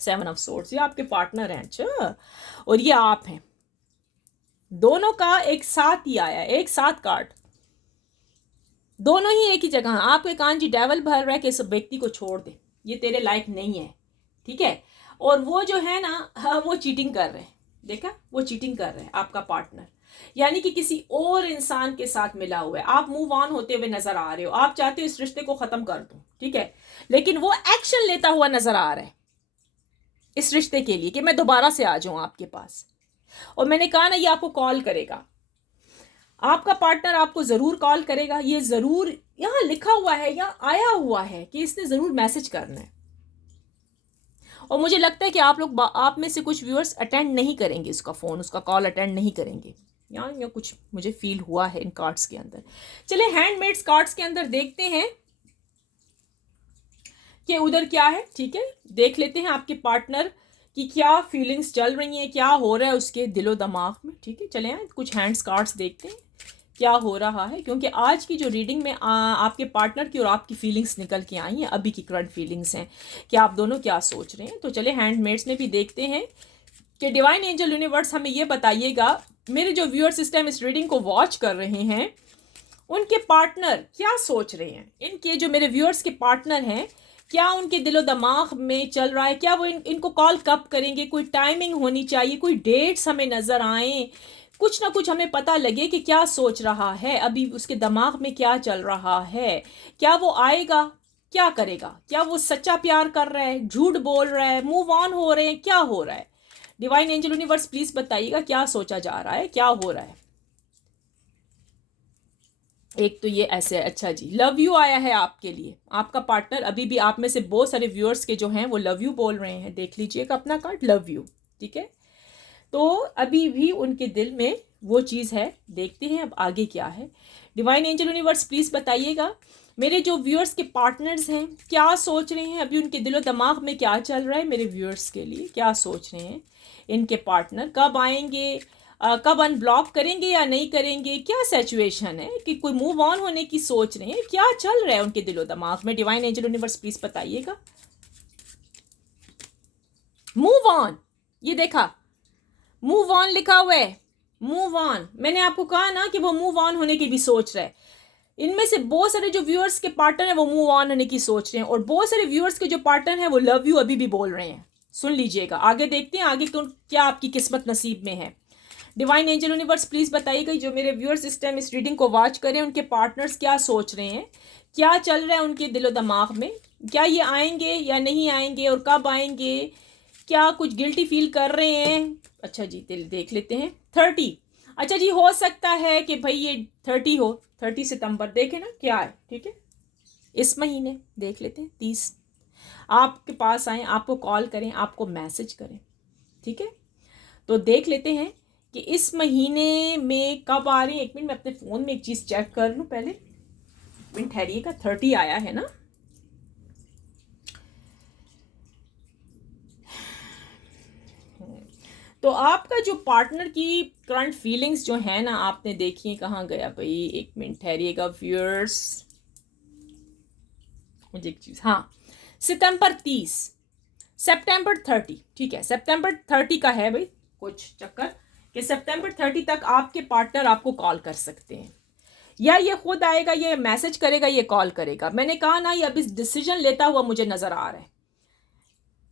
7 ऑफ सोर्ड्स, ये आपके पार्टनर हैं। अच्छा, और ये आप हैं, दोनों का एक साथ ही आया, एक साथ कार्ड, दोनों ही एक ही जगह। आपके कान जी डेवल भर रहा है कि इस व्यक्ति को छोड़ दे, ये तेरे लायक नहीं है, ठीक है। और वो जो है ना, हाँ, वो चीटिंग कर रहे हैं। देखा, वो चीटिंग कर रहे हैं आपका पार्टनर। यानी कि किसी और इंसान के साथ मिला हुआ है, आप मूव ऑन होते हुए नजर आ रहे हो, आप चाहते हो इस रिश्ते को खत्म कर दूं, ठीक है, लेकिन वो एक्शन लेता हुआ नजर आ रहा है इस रिश्ते के लिए कि मैं दोबारा से आ जाऊं आपके पास। और मैंने कहा ना, ये आपको कॉल करेगा, आपका पार्टनर आपको जरूर कॉल करेगा, ये जरूर यहां लिखा हुआ है या आया हुआ है कि इसने जरूर मैसेज करना है। और मुझे लगता है कि आप में से कुछ व्यूअर्स अटेंड नहीं करेंगे उसका फ़ोन, उसका कॉल अटेंड नहीं करेंगे, या कुछ मुझे फील हुआ है इन कार्ड्स के अंदर। चले हैंडमेड्स कार्ड्स के अंदर देखते हैं कि उधर क्या है, ठीक है, देख लेते हैं आपके पार्टनर की क्या फीलिंग्स चल रही हैं, क्या हो रहा है उसके दिलो दिमाग में, ठीक है। चले कुछ हैंड्स कार्ड्स देखते हैं क्या हो रहा है, क्योंकि आज की जो रीडिंग में आपके पार्टनर की और आपकी फीलिंग्स निकल के आई हैं, अभी की करंट फीलिंग्स हैं कि आप दोनों क्या सोच रहे हैं। तो चले हैंडमेड्स में भी देखते हैं कि डिवाइन एंजल यूनिवर्स हमें ये बताइएगा, मेरे जो व्यूअर्स इस टाइम इस रीडिंग को वॉच कर रहे हैं उनके पार्टनर क्या सोच रहे हैं, इनके जो मेरे व्यूअर्स के पार्टनर हैं क्या उनके दिलो दिमाग में चल रहा है, क्या वो इनको कॉल कब करेंगे, कोई टाइमिंग होनी चाहिए, कोई डेट्स हमें नज़र आए, कुछ ना कुछ हमें पता लगे कि क्या सोच रहा है, अभी उसके दिमाग में क्या चल रहा है, क्या वो आएगा, क्या करेगा, क्या वो सच्चा प्यार कर रहा है, झूठ बोल रहा है, मूव ऑन हो रहे हैं, क्या हो रहा है। डिवाइन एंजल यूनिवर्स प्लीज बताइएगा क्या सोचा जा रहा है, क्या हो रहा है। एक तो ये ऐसे है, अच्छा जी, लव यू आया है आपके लिए, आपका पार्टनर अभी भी आप में से बहुत सारे व्यूअर्स के जो हैं वो लव यू बोल रहे हैं, देख लीजिएगा अपना कार्ड लव यू, ठीक है। तो अभी भी उनके दिल में वो चीज़ है, देखते हैं अब आगे क्या है। डिवाइन एंजल यूनिवर्स प्लीज़ बताइएगा मेरे जो व्यूअर्स के पार्टनर्स हैं क्या सोच रहे हैं, अभी उनके दिलो दिमाग में क्या चल रहा है, मेरे व्यूअर्स के लिए क्या सोच रहे हैं इनके पार्टनर, कब आएंगे, कब अनब्लॉक करेंगे या नहीं करेंगे, क्या सिचुएशन है, कि कोई मूव ऑन होने की सोच रहे हैं, क्या चल रहा है उनके दिलो दिमाग में। डिवाइन एंजल यूनिवर्स प्लीज़ बताइएगा। मूव ऑन, ये देखा मूव ऑन लिखा हुआ है, मूव ऑन, मैंने आपको कहा ना कि वो मूव ऑन होने की भी सोच रहा है। इनमें से बहुत सारे जो व्यूअर्स के पार्टनर हैं वो मूव ऑन होने की सोच रहे हैं, और बहुत सारे व्यूअर्स के जो पार्टनर हैं वो लव यू अभी भी बोल रहे हैं। सुन लीजिएगा, आगे देखते हैं आगे तो क्या आपकी किस्मत नसीब में है। डिवाइन एंजल यूनिवर्स प्लीज बताइएगा जो मेरे व्यूअर्स इस टाइम इस रीडिंग को वॉच करें उनके पार्टनर्स क्या सोच रहे हैं, क्या चल रहा है उनके दिलो दिमाग में, क्या ये आएंगे या नहीं आएंगे और कब आएंगे, क्या कुछ गिल्टी फील कर रहे हैं। अच्छा जी, देख लेते हैं 30, अच्छा जी, हो सकता है कि भाई ये 30 हो, 30 सितंबर, देखें ना क्या है, ठीक है, इस महीने देख लेते हैं 30 आपके पास आए, आपको कॉल करें, आपको मैसेज करें, ठीक है। तो देख लेते हैं कि इस महीने में कब आ रहे हैं। एक मिनट मैं अपने फ़ोन में एक चीज़ चेक कर लूँ पहले, मिनट ठहरिएगा, 30 आया है ना, तो आपका जो पार्टनर की करंट फीलिंग्स जो है ना, आपने देखिए कहाँ गया भाई, एक मिनट ठहरिएगा व्यूअर्स, मुझे एक चीज़, हाँ, सितंबर 30, सितंबर 30, ठीक है, सितंबर 30 का है भाई कुछ चक्कर कि सितंबर 30 तक आपके पार्टनर आपको कॉल कर सकते हैं, या ये खुद आएगा, ये मैसेज करेगा, ये कॉल करेगा। मैंने कहा ना, ये अभी डिसीजन लेता हुआ मुझे नजर आ रहा है।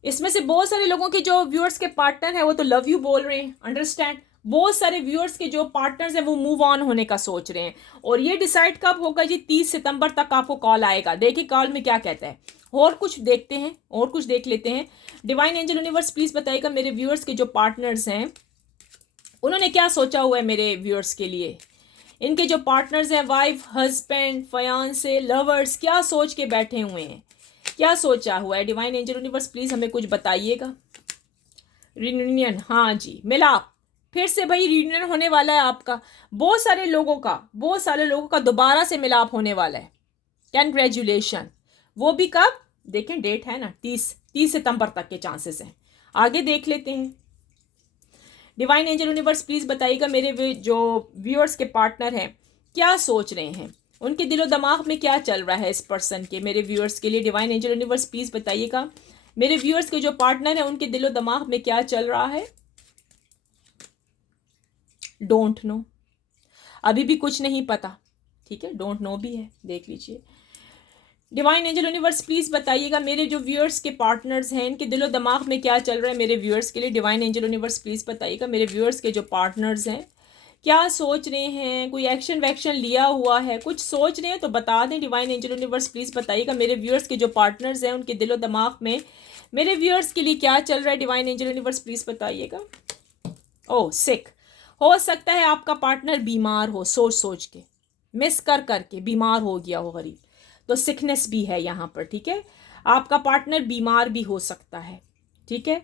इसमें से बहुत सारे लोगों के जो व्यूअर्स के पार्टनर हैं वो तो लव यू बोल रहे हैं, अंडरस्टैंड, बहुत सारे व्यूअर्स के जो पार्टनर्स हैं वो मूव ऑन होने का सोच रहे हैं, और ये डिसाइड कब होगा जी, 30 सितंबर तक आपको कॉल आएगा। देखिए कॉल में क्या कहता है, और कुछ देखते हैं, और कुछ देख लेते हैं। डिवाइन एंजल यूनिवर्स प्लीज बताइएगा मेरे व्यूअर्स के जो पार्टनर्स हैं उन्होंने क्या सोचा हुआ है मेरे व्यूअर्स के लिए, इनके जो पार्टनर्स हैं, वाइफ, हस्बैंड, फयांसे, लवर्स, क्या सोच के बैठे हुए हैं, क्या सोचा हुआ है। डिवाइन एंजल यूनिवर्स प्लीज हमें कुछ बताइएगा। रियूनियन, हाँ जी, मिलाप, फिर से भाई रियूनियन होने वाला है आपका, बहुत सारे लोगों का दोबारा से मिलाप होने वाला है, कैंग्रेचुलेशन। वो भी कब, देखें डेट है ना, 30 सितंबर तक के चांसेस हैं। आगे देख लेते हैं। डिवाइन एंजल यूनिवर्स प्लीज बताइएगा मेरे जो व्यूअर्स के पार्टनर हैं क्या सोच रहे हैं, उनके दिलो दिमाग में क्या चल रहा है इस पर्सन के, मेरे व्यूअर्स के लिए। डिवाइन एंजल यूनिवर्स प्लीज बताइएगा मेरे व्यूअर्स के जो पार्टनर हैं उनके दिलो दिमाग में क्या चल रहा है। डोंट नो, अभी भी कुछ नहीं पता, ठीक है, डोंट नो भी है, देख लीजिए। डिवाइन एंजल यूनिवर्स प्लीज बताइएगा मेरे जो व्यूअर्स के पार्टनर्स हैं इनके दिलो दिमाग में क्या चल रहा है मेरे व्यूअर्स के लिए। डिवाइन एंजल यूनिवर्स प्लीज बताइएगा मेरे व्यूअर्स के जो पार्टनर्स हैं क्या सोच रहे हैं, कोई एक्शन वैक्शन लिया हुआ है, कुछ सोच रहे हैं तो बता दें। डिवाइन एंजल यूनिवर्स प्लीज़ बताइएगा मेरे व्यूअर्स के जो पार्टनर्स हैं उनके दिलो दिमाग में मेरे व्यूअर्स के लिए क्या चल रहा है। डिवाइन एंजल यूनिवर्स प्लीज़ बताइएगा। ओह सिक, हो सकता है आपका पार्टनर बीमार हो, सोच सोच के मिस कर करके बीमार हो गया हो गरीब, तो सिकनेस भी है यहाँ पर, ठीक है। आपका पार्टनर बीमार भी हो सकता है, ठीक है,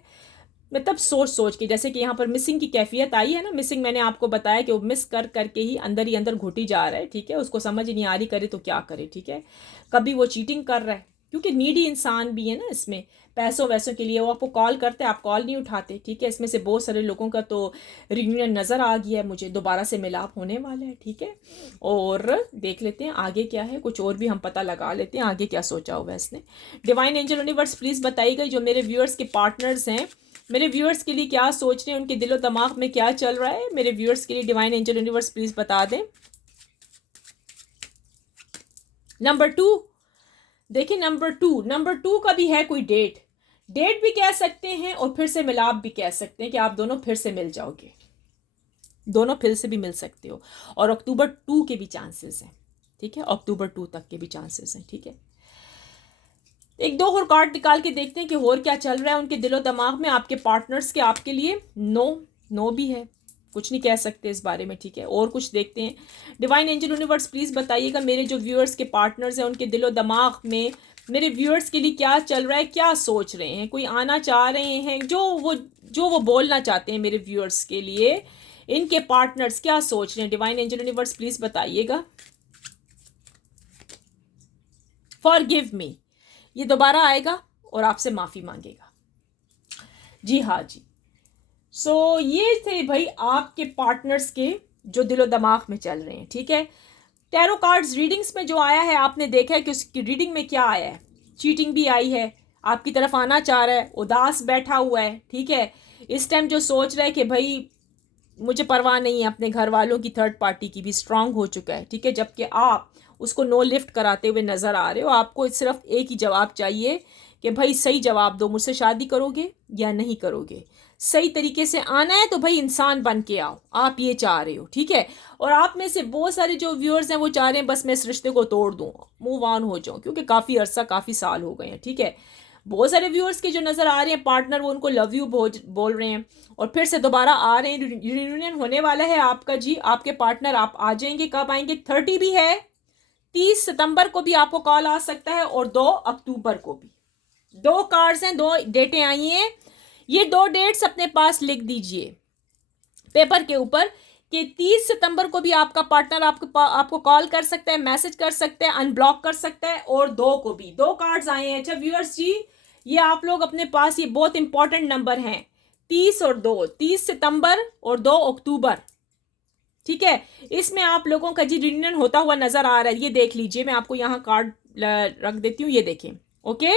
मतलब सोच सोच के, जैसे कि यहाँ पर मिसिंग की कैफियत आई है ना, मिसिंग मैंने आपको बताया कि वो मिस कर करके ही अंदर घुटी जा रहा है, ठीक है, उसको समझ ही नहीं आ रही करे तो क्या करे, ठीक है। कभी वो चीटिंग कर रहा है क्योंकि नीडी इंसान भी है ना इसमें, पैसों वैसों के लिए वो आपको कॉल करते हैं, आप कॉल नहीं उठाते, ठीक है। इसमें से बहुत सारे लोगों का तो रियूनियन नज़र आ गया है मुझे, दोबारा से मिलाप होने वाला है, ठीक है। और देख लेते हैं आगे क्या है, कुछ और भी हम पता लगा लेते हैं आगे क्या सोचा हुआ है इसने। डिवाइन एंजल यूनिवर्स प्लीज़ बताइएगा जो मेरे व्यूअर्स के पार्टनर्स हैं, मेरे व्यूअर्स के लिए क्या सोच रहे हैं, उनके दिलो दिमाग में क्या चल रहा है। मेरे व्यूअर्स के लिए डिवाइन एंजल यूनिवर्स प्लीज़ बता दें। नंबर 2, देखिए नंबर टू का भी है कोई डेट भी कह सकते हैं और फिर से मिलाप भी कह सकते हैं कि आप दोनों फिर से मिल जाओगे, दोनों फिर से भी मिल सकते हो। और अक्टूबर 2 के भी चांसेस हैं, ठीक है, अक्टूबर 2 तक के भी चांसेस हैं, ठीक है। एक दो और कार्ड निकाल के देखते हैं कि और क्या चल रहा है उनके दिलो दिमाग में आपके पार्टनर्स के आपके लिए। नो भी है, कुछ नहीं कह सकते इस बारे में, ठीक है। और कुछ देखते हैं। डिवाइन एंजल यूनिवर्स प्लीज़ बताइएगा मेरे जो व्यूअर्स के पार्टनर्स हैं उनके दिलो दिमाग में मेरे व्यूअर्स के लिए क्या चल रहा है, क्या सोच रहे हैं, कोई आना चाह रहे हैं, जो वो बोलना चाहते हैं मेरे व्यूअर्स के लिए, इनके पार्टनर्स क्या सोच रहे हैं। डिवाइन एंजल यूनिवर्स प्लीज़ बताइएगा। फॉरगिव मी, ये दोबारा आएगा और आपसे माफ़ी मांगेगा। जी हाँ जी। सो ये थे भाई आपके पार्टनर्स के जो दिलो दिमाग में चल रहे हैं, ठीक है। टैरो कार्ड्स रीडिंग्स में जो आया है आपने देखा है कि उसकी रीडिंग में क्या आया है, चीटिंग भी आई है, आपकी तरफ आना चाह रहा है, उदास बैठा हुआ है, ठीक है। इस टाइम जो सोच रहा है कि भाई मुझे परवाह नहीं है अपने घर वालों की, थर्ड पार्टी की भी स्ट्रांग हो चुका है, ठीक है। जबकि आप उसको नो लिफ्ट कराते हुए नज़र आ रहे हो। आपको सिर्फ एक ही जवाब चाहिए कि भाई सही जवाब दो, मुझसे शादी करोगे या नहीं करोगे। सही तरीके से आना है तो भाई इंसान बन के आओ, आप ये चाह रहे हो, ठीक है। और आप में से बहुत सारे जो व्यूअर्स हैं वो चाह रहे हैं बस मैं इस रिश्ते को तोड़ दूँ, मूव ऑन हो जाऊँ, क्योंकि काफ़ी साल हो गए हैं, ठीक है। बहुत सारे व्यूअर्स के जो नज़र आ रहे हैं पार्टनर, वो उनको लव यू बोल रहे हैं और फिर से दोबारा आ रहे हैं। रियूनियन होने वाला है आपका जी, आपके पार्टनर आप आ जाएंगे। कब आएंगे? 30 भी है, 30 सितंबर को भी आपको कॉल आ सकता है और 2 अक्टूबर को भी। 2 कार्ड्स हैं, 2 डेटें आई हैं। ये 2 डेट्स अपने पास लिख दीजिए पेपर के ऊपर कि 30 सितंबर को भी आपका पार्टनर आपको कॉल कर सकता है, मैसेज कर सकता है, अनब्लॉक कर सकता है। और 2 को भी 2 कार्ड्स आए हैं। अच्छा व्यूअर्स जी, ये आप लोग अपने पास, ये बहुत इंपॉर्टेंट नंबर हैं, 30 और 2, 30 सितंबर और 2 अक्टूबर, ठीक है। इसमें आप लोगों का जी रियूनियन होता हुआ नजर आ रहा है। ये देख लीजिए, मैं आपको यहाँ कार्ड रख देती हूँ, ये देखें, ओके।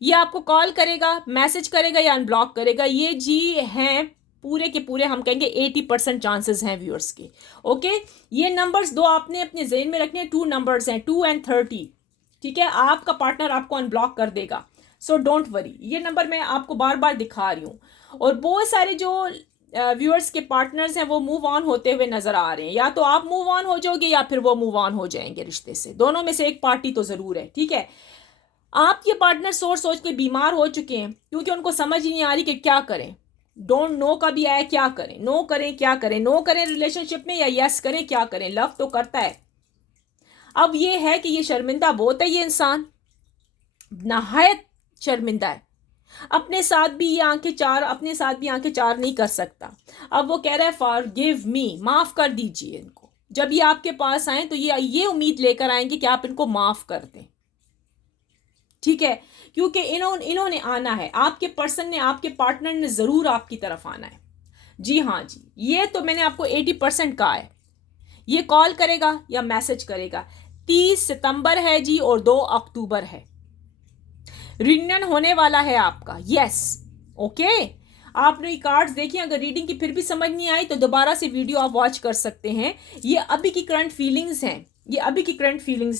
ये आपको कॉल करेगा, मैसेज करेगा या अनब्लॉक करेगा, ये जी हैं पूरे के पूरे, हम कहेंगे 80% चांसेस हैं व्यूअर्स के, ओके। ये नंबर्स 2 आपने अपने जेहन में रखने हैं। 2 नंबर्स हैं, 2 and 30, ठीक है। आपका पार्टनर आपको अनब्लॉक कर देगा, सो डोंट वरी। ये नंबर मैं आपको बार बार दिखा रही हूँ। और बहुत सारे जो व्यूअर्स के पार्टनर्स हैं वो मूव ऑन होते हुए नजर आ रहे हैं। या तो आप मूव ऑन हो जाओगे या फिर वो मूव ऑन हो जाएंगे रिश्ते से, दोनों में से एक पार्टी तो जरूर है, ठीक है। आपके पार्टनर सोच सोच के बीमार हो चुके हैं क्योंकि उनको समझ ही नहीं आ रही कि क्या करें। डोंट नो का भी आया, क्या करें, नो करें क्या करें, नो करें रिलेशनशिप में या यस करें क्या करें। लव तो करता है। अब ये है कि ये शर्मिंदा बहुत है, ये इंसान नहायत शर्मिंदा है। अपने साथ भी ये आंखें चार नहीं कर सकता। अब वो कह रहा है फॉरगिव मी, माफ कर दीजिए इनको। जब ये आपके पास आए तो ये उम्मीद लेकर आएंगे कि आप इनको माफ कर दें, ठीक है। क्योंकि इन्होंने आना है, आपके पर्सन ने, आपके पार्टनर ने जरूर आपकी तरफ आना है। जी हाँ जी, ये तो मैंने आपको 80% कहा है। ये कॉल करेगा या मैसेज करेगा। 30 सितंबर है जी और 2 अक्टूबर है, रियूनियन होने वाला है आपका, यस, ओके। आपने ये कार्ड्स देखिए, अगर रीडिंग की फिर भी समझ नहीं आई तो दोबारा से वीडियो आप वॉच कर सकते हैं। ये अभी की करंट फीलिंग्स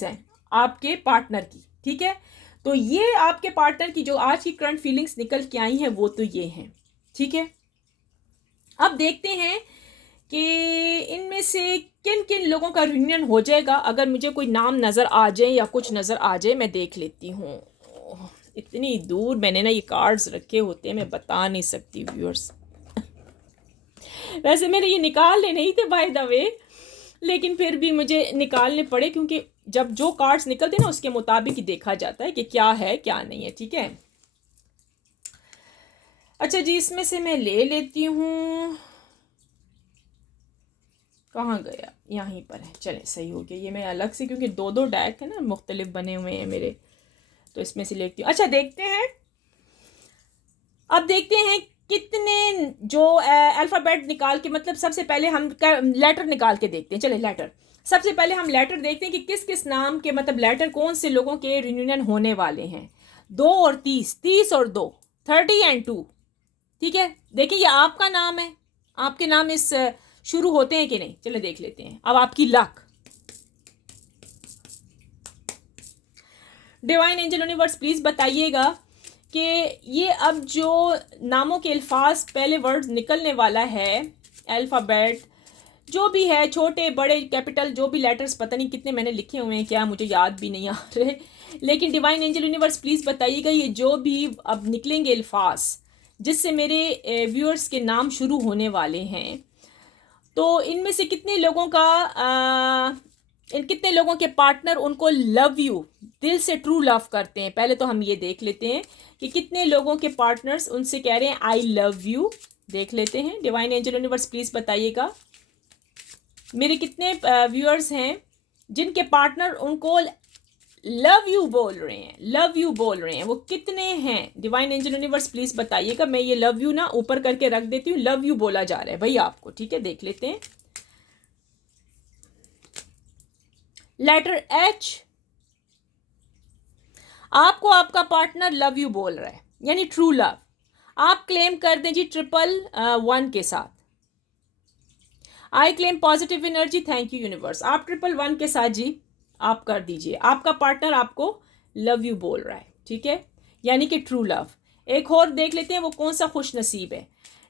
हैं, आपके पार्टनर की, ठीक है। तो ये आपके पार्टनर की जो आज की करंट फीलिंग्स निकल के आई हैं वो तो ये हैं, ठीक है। अब देखते हैं कि इनमें से किन किन लोगों का रियूनियन हो जाएगा। अगर मुझे कोई नाम नज़र आ जाए या कुछ नज़र आ जाए मैं देख लेती हूँ। इतनी दूर मैंने ना ये कार्ड्स रखे होते हैं, मैं बता नहीं सकती व्यूअर्स। वैसे मैंने ये निकालने नहीं थे बाय द वे, लेकिन फिर भी मुझे निकालने पड़े क्योंकि जब जो कार्ड्स निकलते हैं ना उसके मुताबिक ही देखा जाता है कि क्या है क्या नहीं है। ठीक है, अच्छा जी, इसमें से मैं ले लेती हूँ। कहाँ गया, यहीं पर है। चले, सही हो गया। ये मैं अलग से, क्योंकि दो दो डैक है ना, मुख्तलिफ बने हुए हैं मेरे, तो इसमें से लेती हूँ। अच्छा, देखते हैं, अब देखते हैं कितने जो अल्फ़ाबेट निकाल के, मतलब सबसे पहले हम लेटर निकाल के देखते हैं। चले लेटर, सबसे पहले हम लेटर देखते हैं कि किस किस नाम के, मतलब लेटर कौन से लोगों के रियूनियन होने वाले हैं। 2 और 30, 30 और 2, 30 एंड 2। ठीक है, देखिए ये आपका नाम है, आपके नाम इस शुरू होते हैं कि नहीं, चले देख लेते हैं। अब आपकी luck. Divine angel universe please बताइएगा कि ये अब जो नामों के अल्फाज पहले वर्ड निकलने वाला है, अल्फ़ाबेट जो भी है, छोटे बड़े कैपिटल जो भी लेटर्स, पता नहीं कितने मैंने लिखे हुए हैं, क्या मुझे याद भी नहीं आ रहे, लेकिन डिवाइन एंजल यूनिवर्स प्लीज़ बताइएगा ये जो भी अब निकलेंगे अल्फाज जिससे मेरे व्यूअर्स के नाम शुरू होने वाले हैं, तो इनमें से कितने लोगों का इन कितने लोगों के पार्टनर उनको लव यू, दिल से ट्रू लव करते हैं। पहले तो हम ये देख लेते हैं कि कितने लोगों के पार्टनर्स उनसे कह रहे हैं आई लव यू। देख लेते हैं, डिवाइन एंजल यूनिवर्स प्लीज़ बताइएगा मेरे कितने व्यूअर्स हैं जिनके पार्टनर उनको लव यू बोल रहे हैं, लव यू बोल रहे हैं, वो कितने हैं। डिवाइन एंजल यूनिवर्स प्लीज़ बताइएगा। मैं ये लव यू ना ऊपर करके रख देती हूँ, लव यू बोला जा रहा है भाई आपको। ठीक है, देख लेते हैं। लेटर एच, आपको आपका पार्टनर लव यू बोल रहा है, यानी ट्रू लव। आप क्लेम कर दें जी 111 के साथ। आई claim positive energy, thank you universe. आप 111 के साथ जी आप कर दीजिए, आपका पार्टनर आपको लव यू बोल रहा है। ठीक है, यानी कि ट्रू लव। एक और देख लेते हैं वो कौन सा खुश नसीब है।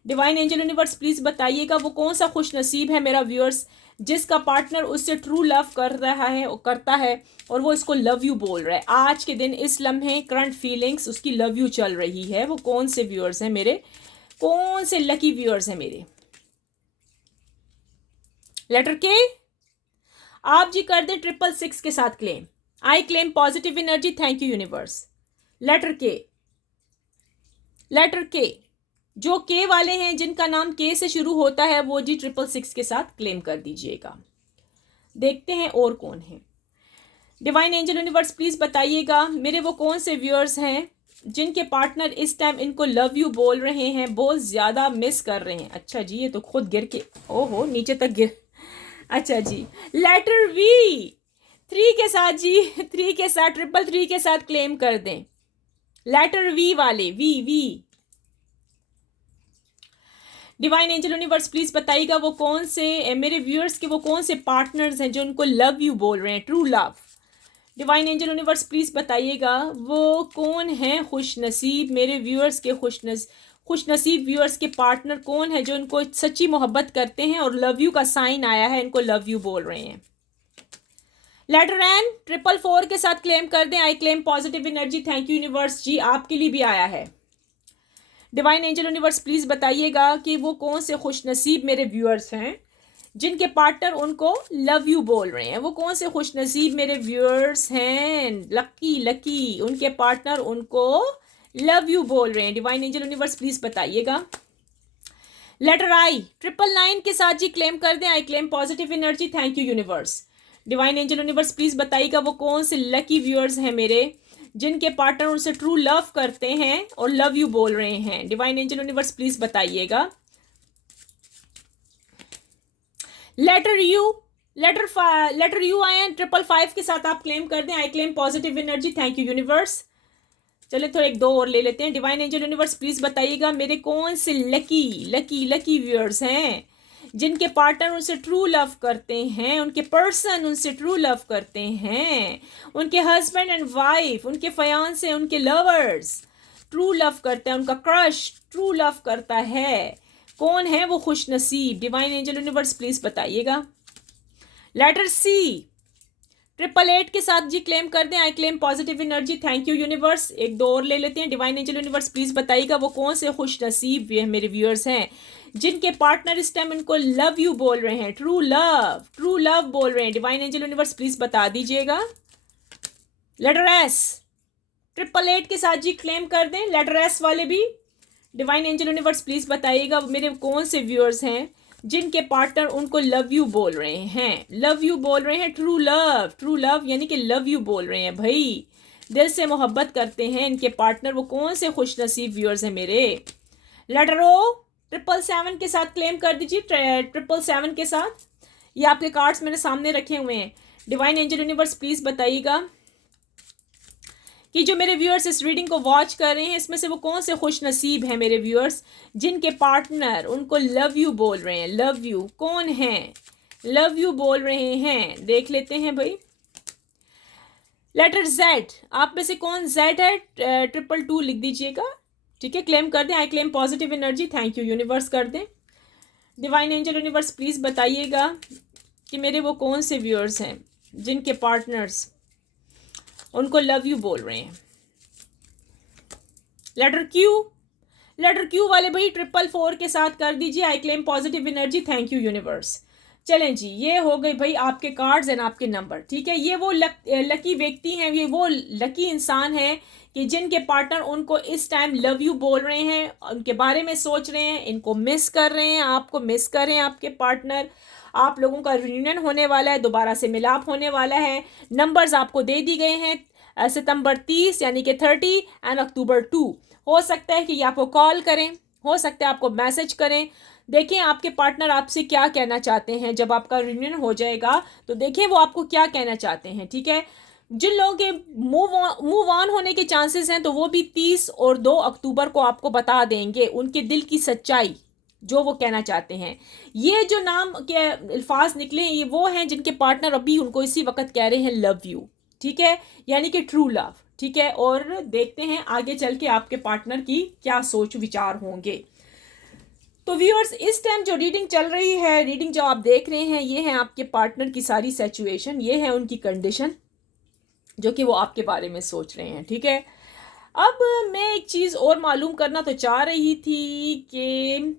डिवाइन एंजल यूनिवर्स प्लीज़ बताइएगा वो कौन सा खुश नसीब है मेरा व्यूअर्स जिसका पार्टनर उससे ट्रू लव कर रहा है, करता है, और वो इसको लव यू बोल रहा है आज के दिन, इस लम्हे, करंट फीलिंग्स उसकी लव यू चल रही है। वो कौन से व्यूअर्स हैं मेरे, कौन से लकी व्यूअर्स हैं मेरे। लेटर के, आप जी कर दें 666 के साथ claim. I claim positive energy, thank you universe. Letter K, letter K, जो के वाले हैं जिनका नाम के से शुरू होता है वो जी 666 के साथ क्लेम कर दीजिएगा। देखते हैं और कौन है। डिवाइन एंजल यूनिवर्स प्लीज़ बताइएगा मेरे वो कौन से व्यूअर्स हैं जिनके पार्टनर इस टाइम इनको लव यू बोल रहे हैं, बहुत ज़्यादा मिस कर रहे हैं। अच्छा जी, ये तो खुद गिर के, ओहो नीचे तक गिर। अच्छा जी, लेटर वी 3 के साथ जी, 3 के साथ, 333 के साथ क्लेम कर दें। लेटर वी वाले, V V. Divine angel universe please बताइएगा वो कौन से मेरे व्यूअर्स के वो कौन से पार्टनर्स हैं जो उनको लव यू बोल रहे हैं, true love. Divine angel universe please बताइएगा वो कौन हैं खुश नसीब मेरे व्यूअर्स के, खुश नसीब व्यूअर्स के पार्टनर कौन है जो इनको सच्ची मोहब्बत करते हैं और लव यू का साइन आया है, इनको लव यू बोल रहे हैं। लेटर एन 444 के साथ क्लेम कर दें। I claim positive energy, thank you universe ji, आपके लिए भी आया है। डिवाइन एंजल यूनिवर्स प्लीज़ बताइएगा कि वो कौन से खुश नसीब मेरे व्यूअर्स हैं जिनके पार्टनर उनको लव यू बोल रहे हैं। वो कौन से खुश नसीब मेरे व्यूअर्स हैं, लकी लकी, उनके पार्टनर उनको लव यू बोल रहे हैं। डिवाइन एंजल यूनिवर्स प्लीज़ बताइएगा। लेटर आई 999 के साथ जी क्लेम कर दें। I claim positive energy, thank you universe. Divine angel universe please बताइएगा वो कौन से लकी व्यूअर्स हैं मेरे जिनके पार्टनर उनसे ट्रू लव करते हैं और लव यू बोल रहे हैं। डिवाइन एंजल यूनिवर्स प्लीज़ बताइएगा। लेटर यू, लेटर यू आए हैं 555 के साथ आप क्लेम कर दें। I claim positive energy, thank you universe. चलिए थोड़े एक दो और ले लेते हैं। डिवाइन एंजल यूनिवर्स प्लीज़ बताइएगा मेरे कौन से लकी लकी लकी व्यूअर्स हैं जिनके पार्टनर उनसे ट्रू लव करते हैं, उनके पर्सन उनसे ट्रू लव करते हैं, उनके हस्बैंड एंड वाइफ, उनके फयांसे, उनके लवर्स ट्रू लव करते हैं, उनका क्रश ट्रू लव करता है। कौन है वो खुश नसीब? डिवाइन एंजल यूनिवर्स प्लीज बताइएगा। लेटर सी, 888 के साथ जी क्लेम कर दें, I claim positive energy. Thank you universe. एक दो और ले लेते हैं। डिवाइन एंजल यूनिवर्स प्लीज बताइएगा वो कौन से खुश नसीब मेरे व्यूअर्स हैं जिनके पार्टनर इस टाइम इनको लव यू बोल रहे हैं, ट्रू लव बोल रहे हैं। डिवाइन एंजल यूनिवर्स प्लीज बता दीजिएगा। लेटर एस, 888 के साथ जी क्लेम कर दें, लेटर एस वाले भी। डिवाइन एंजल यूनिवर्स प्लीज बताइएगा मेरे कौन से व्यूअर्स हैं जिनके पार्टनर उनको लव यू बोल रहे हैं, लव यू बोल रहे हैं, ट्रू लव यानी कि लव यू बोल रहे हैं भाई, दिल से मोहब्बत करते हैं इनके पार्टनर। वो कौन से खुश नसीब व्यूअर्स हैं मेरे? लेटर ओ, 777 के साथ क्लेम कर दीजिए, 777 के साथ। ये आपके कार्ड्स मैंने सामने रखे हुए हैं। डिवाइन एंजल यूनिवर्स प्लीज बताइएगा कि जो मेरे व्यूअर्स इस रीडिंग को वॉच कर रहे हैं इसमें से वो कौन से खुश नसीब हैं मेरे व्यूअर्स जिनके पार्टनर उनको लव यू बोल रहे हैं। लव यू कौन है? लव यू बोल रहे हैं, देख लेते हैं भाई। लेटर जेड, आप में से कौन जेड है? 222 लिख दीजिएगा, ठीक है। क्लेम कर दें, I claim positive energy. Thank you universe कर दें। डिवाइन एंजल यूनिवर्स प्लीज बताइएगा कि मेरे वो कौन से व्यूअर्स हैं जिनके पार्टनर्स उनको लव यू बोल रहे हैं। लेटर क्यू वाले भाई 444 के साथ कर दीजिए, आई claim positive energy. Thank you universe. चलें जी, ये हो गई भाई आपके कार्ड्स एंड आपके नंबर, ठीक है। ये वो लकी व्यक्ति हैं, ये वो लकी इंसान हैं कि जिनके पार्टनर उनको इस टाइम लव यू बोल रहे हैं, उनके बारे में सोच रहे हैं, इनको मिस कर रहे हैं, आपको मिस कर रहे हैं आपके पार्टनर। आप लोगों का रियूनियन होने वाला है, दोबारा से मिलाप होने वाला है। नंबर्स आपको दे दी गए हैं, सितंबर 30 यानी कि 30 एंड अक्टूबर 2। हो सकता है कि ये आपको कॉल करें, हो सकता है आपको मैसेज करें। देखिए आपके पार्टनर आपसे क्या कहना चाहते हैं जब आपका रियूनियन हो जाएगा, तो देखिए वो आपको क्या कहना चाहते हैं, ठीक है। जिन लोगों के मूव ऑन होने के चांसेस हैं तो वो भी 30 और 2 अक्टूबर को आपको बता देंगे उनके दिल की सच्चाई जो वो कहना चाहते हैं। ये जो नाम के अल्फाज निकले ये वो हैं जिनके पार्टनर अभी उनको इसी वक्त कह रहे हैं लव यू, ठीक है, यानी कि ट्रू लव, ठीक है। और देखते हैं आगे चल के आपके पार्टनर की क्या सोच विचार होंगे। तो व्यूअर्स इस टाइम जो रीडिंग चल रही है, रीडिंग जो आप देख रहे हैं, ये है आपके पार्टनर की सारी सिचुएशन, ये है उनकी कंडीशन जो कि वो आपके बारे में सोच रहे हैं, ठीक है। अब मैं एक चीज़ और मालूम करना तो चाह रही थी कि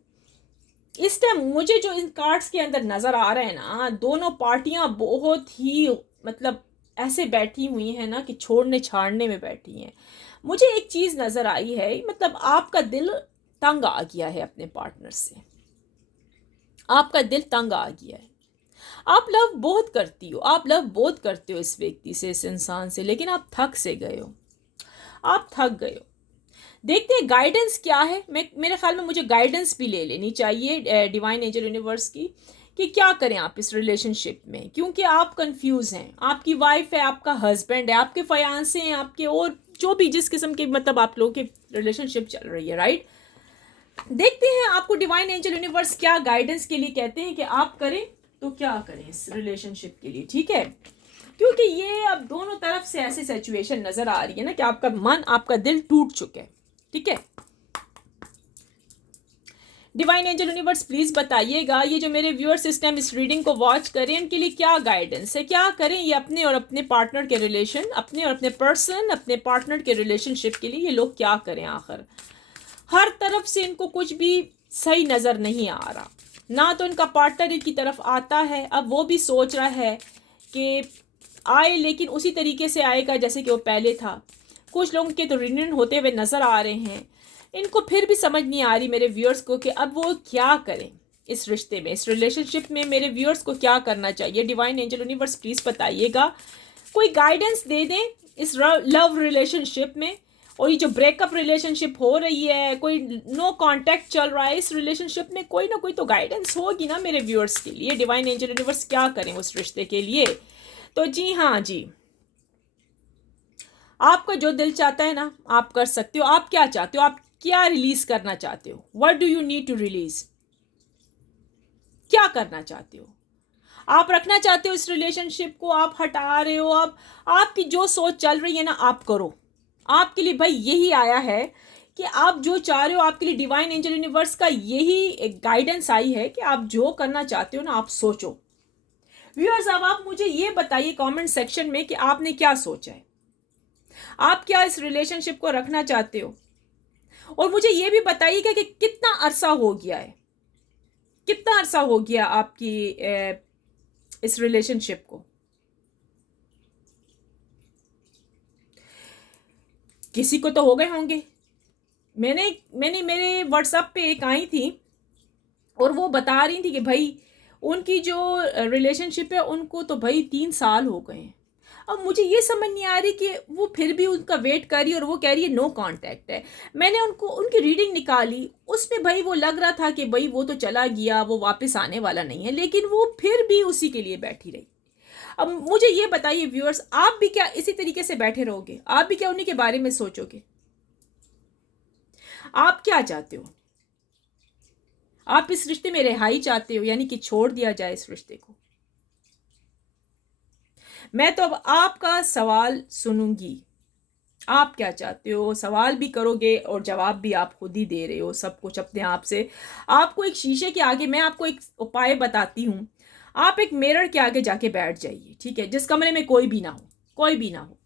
इस टाइम मुझे जो इन कार्ड्स के अंदर नज़र आ रहा है ना, दोनों पार्टियां बहुत ही मतलब ऐसे बैठी हुई हैं ना कि छोड़ने छाड़ने में बैठी हैं। मुझे एक चीज़ नज़र आई है, मतलब आपका दिल तंग आ गया है अपने पार्टनर से, आपका दिल तंग आ गया है। आप लव बहुत करती हो, आप लव बहुत करते हो इस व्यक्ति से, इस इंसान से, लेकिन आप थक से गए हो, आप थक गए हो। देखते हैं गाइडेंस क्या है। मेरे ख्याल में मुझे गाइडेंस भी ले लेनी चाहिए डिवाइन एंजल यूनिवर्स की कि क्या करें आप इस रिलेशनशिप में, क्योंकि आप कंफ्यूज हैं। आपकी वाइफ है, आपका हस्बैंड है, आपके फयांसे हैं, आपके और जो भी जिस किस्म के मतलब आप लोगों की रिलेशनशिप चल रही है, राइट। देखते हैं आपको डिवाइन एंजल यूनिवर्स क्या गाइडेंस के लिए कहते हैं कि आप करें तो क्या करें इस रिलेशनशिप के लिए, ठीक है। क्योंकि ये अब दोनों तरफ से ऐसी सिचुएशन नजर आ रही है ना कि आपका मन, आपका दिल टूट चुके हैं, ठीक है। डिवाइन एंजल यूनिवर्स प्लीज बताइएगा ये जो मेरे व्यूअर्स इस टाइम इस रीडिंग को वॉच करें उनके लिए क्या गाइडेंस है, क्या करें ये अपने और अपने पार्टनर के रिलेशन, अपने और अपने पर्सन, अपने पार्टनर के रिलेशनशिप के लिए ये लोग क्या करें। आखिर हर तरफ से इनको कुछ भी सही नज़र नहीं आ रहा, ना तो इनका पार्टनर इनकी तरफ आता है। अब वो भी सोच रहा है कि आए, लेकिन उसी तरीके से आएगा जैसे कि वो पहले था। कुछ लोगों के तो रियूनियन होते हुए नज़र आ रहे हैं। इनको फिर भी समझ नहीं आ रही मेरे व्यूअर्स को कि अब वो क्या करें इस रिश्ते में, इस रिलेशनशिप में मेरे व्यूअर्स को क्या करना चाहिए। डिवाइन एंजल यूनिवर्स प्लीज़ बताइएगा, कोई गाइडेंस दे दें इस लव रिलेशनशिप में। और ये जो ब्रेकअप रिलेशनशिप हो रही है, कोई नो कांटेक्ट चल रहा है इस रिलेशनशिप में, कोई ना कोई तो गाइडेंस होगी ना मेरे व्यूअर्स के लिए। डिवाइन एंजल यूनिवर्स क्या करें उस रिश्ते के लिए। तो जी हाँ जी, आपका जो दिल चाहता है ना आप कर सकते हो। आप क्या चाहते हो, आप क्या रिलीज करना चाहते हो, what do you need to release, क्या करना चाहते हो। आप रखना चाहते हो इस रिलेशनशिप को, आप हटा रहे हो, आप आपकी जो सोच चल रही है ना आप करो। आपके लिए भाई यही आया है कि आप जो चाह रहे हो, आपके लिए डिवाइन एंजल यूनिवर्स का यही गाइडेंस आई है कि आप जो करना चाहते हो ना, आप सोचो। व्यूअर्स, अब आप मुझे ये बताइए कमेंट सेक्शन में कि आपने क्या सोचा है, आप क्या इस रिलेशनशिप को रखना चाहते हो। और मुझे ये भी बताइएगा कि कितना अरसा हो गया है, कितना अरसा हो गया आपकी इस रिलेशनशिप को। किसी को तो हो गए होंगे। मैंने मैंने मेरे व्हाट्सएप पे एक आई थी और वो बता रही थी कि भाई उनकी जो रिलेशनशिप है उनको तो भाई 3 साल हो गए हैं। अब मुझे ये समझ नहीं आ रही कि वो फिर भी उनका वेट कर रही है और वो कह रही है नो कांटेक्ट है। मैंने उनको उनकी रीडिंग निकाली, उसमें भाई वो लग रहा था कि भाई वो तो चला गया, वो वापस आने वाला नहीं है, लेकिन वो फिर भी उसी के लिए बैठी रही। अब मुझे ये बताइए व्यूअर्स, आप भी क्या इसी तरीके से बैठे रहोगे? आप भी क्या उन्हीं के बारे में सोचोगे? आप क्या चाहते हो? आप इस रिश्ते में रिहाई चाहते हो, यानी कि छोड़ दिया जाए इस रिश्ते को? मैं तो अब आपका सवाल सुनूंगी। आप क्या चाहते हो? सवाल भी करोगे और जवाब भी आप खुद ही दे रहे हो, सब कुछ अपने आप से। आपको एक शीशे के आगे, मैं आपको एक उपाय बताती हूँ। आप एक मिरर के आगे जाके बैठ जाइए, ठीक है, जिस कमरे में कोई भी ना हो, कोई भी ना हो।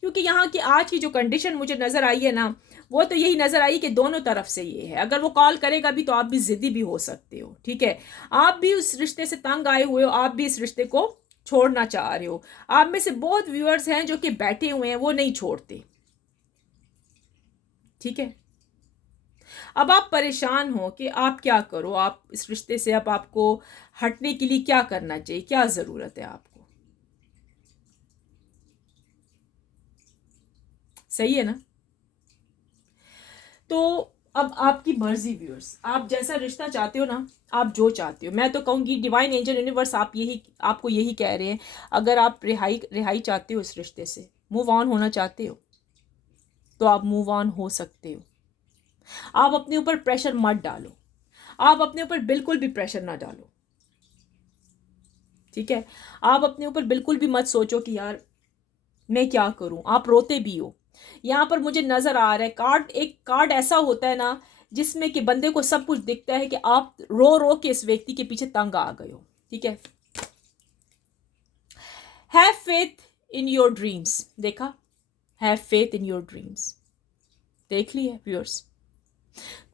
क्योंकि यहाँ की आज की जो कंडीशन मुझे नज़र आई है ना, वो तो यही नज़र आई कि दोनों तरफ से ये है। अगर वो कॉल करेगा भी तो आप भी ज़िद्दी भी हो सकते हो, ठीक है। आप भी उस रिश्ते से तंग आए हुए हो, आप भी इस रिश्ते को छोड़ना चाह रहे हो। आप में से बहुत व्यूअर्स हैं जो कि बैठे हुए हैं, वो नहीं छोड़ते, ठीक है। अब आप परेशान हो कि आप क्या करो, आप इस रिश्ते से अब आपको हटने के लिए क्या करना चाहिए, क्या ज़रूरत है आपको? सही है ना? तो अब आपकी मर्जी व्यूअर्स, आप जैसा रिश्ता चाहते हो ना, आप जो चाहते हो, मैं तो कहूँगी डिवाइन एंजल यूनिवर्स आप यही, आपको यही कह रहे हैं। अगर आप रिहाई रिहाई चाहते हो इस रिश्ते से, मूव ऑन होना चाहते हो, तो आप मूव ऑन हो सकते हो। आप अपने ऊपर प्रेशर मत डालो, आप अपने ऊपर बिल्कुल भी प्रेशर ना डालो, ठीक है। आप अपने ऊपर बिल्कुल भी मत सोचो कि यार मैं क्या करूं, आप रोते भी हो। यहाँ पर मुझे नजर आ रहा है कार्ड, एक कार्ड ऐसा होता है ना जिसमें कि बंदे को सब कुछ दिखता है कि आप रो रो के इस व्यक्ति के पीछे तंग आ गए हो, ठीक है। Have faith in your dreams, देखा, have faith in your dreams, देख लिया व्यूअर्स।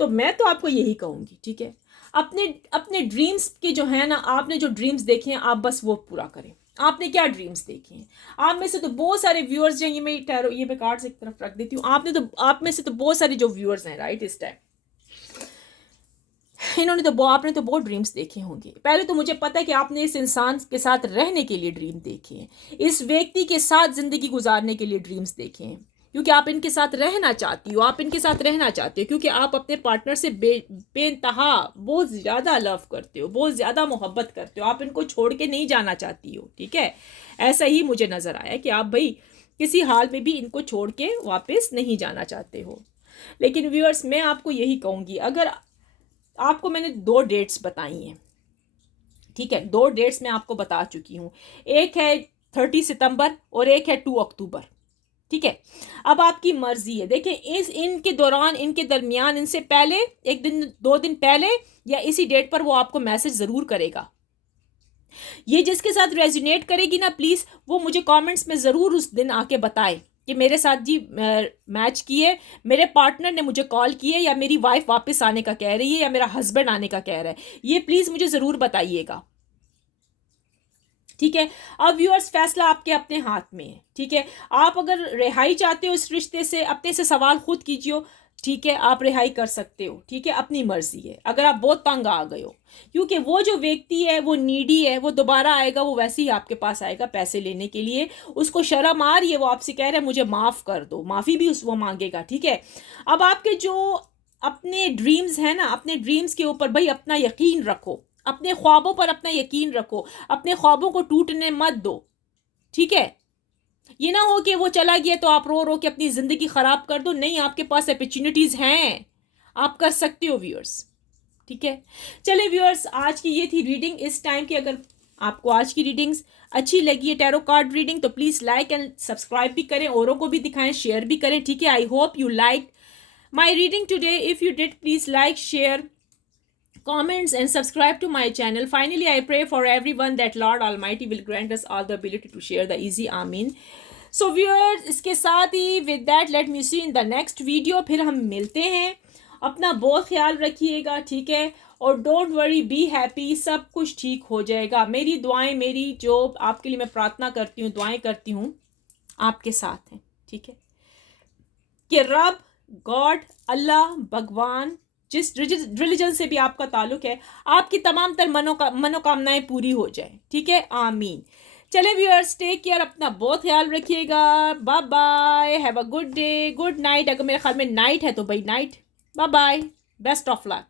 तो मैं तो आपको यही कहूंगी, ठीक है, अपने अपने ड्रीम्स के जो है ना, आपने जो ड्रीम्स देखे हैं आप बस वो पूरा करें। आपने क्या ड्रीम्स देखे हैं? आप में से तो बहुत सारे व्यूअर्स जो, ये मैं टैरो, ये मैं कार्ड्स एक तरफ रख देती हूँ। आपने तो, आप में से तो बहुत सारे जो व्यूअर्स हैं राइट इस टाइम, इन्होंने तो आपने तो बहुत ड्रीम्स देखे होंगे। पहले तो मुझे पता है कि आपने इस इंसान के साथ रहने के लिए ड्रीम देखे हैं, इस व्यक्ति के साथ ज़िंदगी गुजारने के लिए ड्रीम्स देखे हैं, क्योंकि आप इनके साथ रहना चाहती हो, आप इनके साथ रहना चाहते हो, क्योंकि आप अपने पार्टनर से बेइंतहा बहुत ज़्यादा लव करते हो, बहुत ज़्यादा मोहब्बत करते हो, आप इनको छोड़ के नहीं जाना चाहती हो, ठीक है। ऐसा ही मुझे नज़र आया कि आप भाई किसी हाल में भी इनको छोड़ के वापस नहीं जाना चाहते हो। लेकिन व्यूअर्स, मैं आपको यही कहूँगी, अगर आपको मैंने 2 डेट्स बताई हैं, ठीक है, 2 डेट्स मैं आपको बता चुकी हूँ। एक है 30 सितंबर और एक है 2 अक्टूबर, ठीक है। अब आपकी मर्जी है, देखिए इस इनके दौरान, इनके दरमियान, इनसे पहले 1 दिन 2 दिन पहले या इसी डेट पर वो आपको मैसेज ज़रूर करेगा। ये जिसके साथ रेजोनेट करेगी ना, प्लीज़ वो मुझे कमेंट्स में ज़रूर उस दिन आके बताए कि मेरे साथ जी मैच किए, मेरे पार्टनर ने मुझे कॉल किए, या मेरी वाइफ वापस आने का कह रही है, या मेरा हस्बैंड आने का कह रहा है। ये प्लीज़ मुझे ज़रूर बताइएगा, ठीक है। अब व्यूअर्स, फैसला आपके अपने हाथ में है, ठीक है। आप अगर रिहाई चाहते हो इस रिश्ते से, अपने से सवाल खुद कीजिए, ठीक है, आप रिहाई कर सकते हो, ठीक है, अपनी मर्जी है। अगर आप बहुत तंग आ गए हो, क्योंकि वो जो व्यक्ति है वो नीडी है, वो दोबारा आएगा, वो वैसे ही आपके पास आएगा पैसे लेने के लिए। उसको शर्म आ रही है, वो आपसे कह रहा है मुझे माफ़ कर दो, माफ़ी भी वो मांगेगा, ठीक है। अब आपके जो अपने ड्रीम्स हैं ना, अपने ड्रीम्स के ऊपर भाई अपना यकीन रखो, अपने ख्वाबों पर अपना यकीन रखो, अपने ख्वाबों को टूटने मत दो, ठीक है। ये ना हो कि वो चला गया तो आप रो रो के अपनी ज़िंदगी ख़राब कर दो। नहीं, आपके पास अपॉर्चुनिटीज़ हैं, आप कर सकते हो व्यूअर्स, ठीक है। चले व्यूअर्स, आज की ये थी रीडिंग इस टाइम की। अगर आपको आज की रीडिंग्स अच्छी लगी है, टैरो कार्ड रीडिंग, तो प्लीज़ लाइक एंड सब्सक्राइब भी करें, औरों को भी दिखाएं, शेयर भी करें, ठीक है। I hope you like my reading today. If you did, please like, share, comments and subscribe to my channel. Finally, I pray for everyone that Lord Almighty will grant us all the ability to share the easy. Amin. So viewers, इसके साथ ही with that let me see in the next video. फिर हम मिलते हैं. अपना बहुत ख्याल रखिएगा, ठीक है, और डोंट वरी, बी हैप्पी, सब कुछ ठीक हो जाएगा. मेरी दुआएं, मेरी जो आपके लिए मैं प्रार्थना करती हूँ, दुआएं करती हूँ, आपके साथ हैं, ठीक है, कि रब, गॉड, अल्लाह, भगवान, जिस रिलीजन से भी आपका ताल्लुक है, आपकी तमाम तर मनोकामनाएं पूरी हो जाए, ठीक है, आमीन. चले व्यूअर्स, टेक केयर, अपना बहुत ख्याल रखिएगा. Bye bye, have a good day, good night. अगर मेरे ख्याल में नाइट है तो भाई night. Bye bye, best of luck.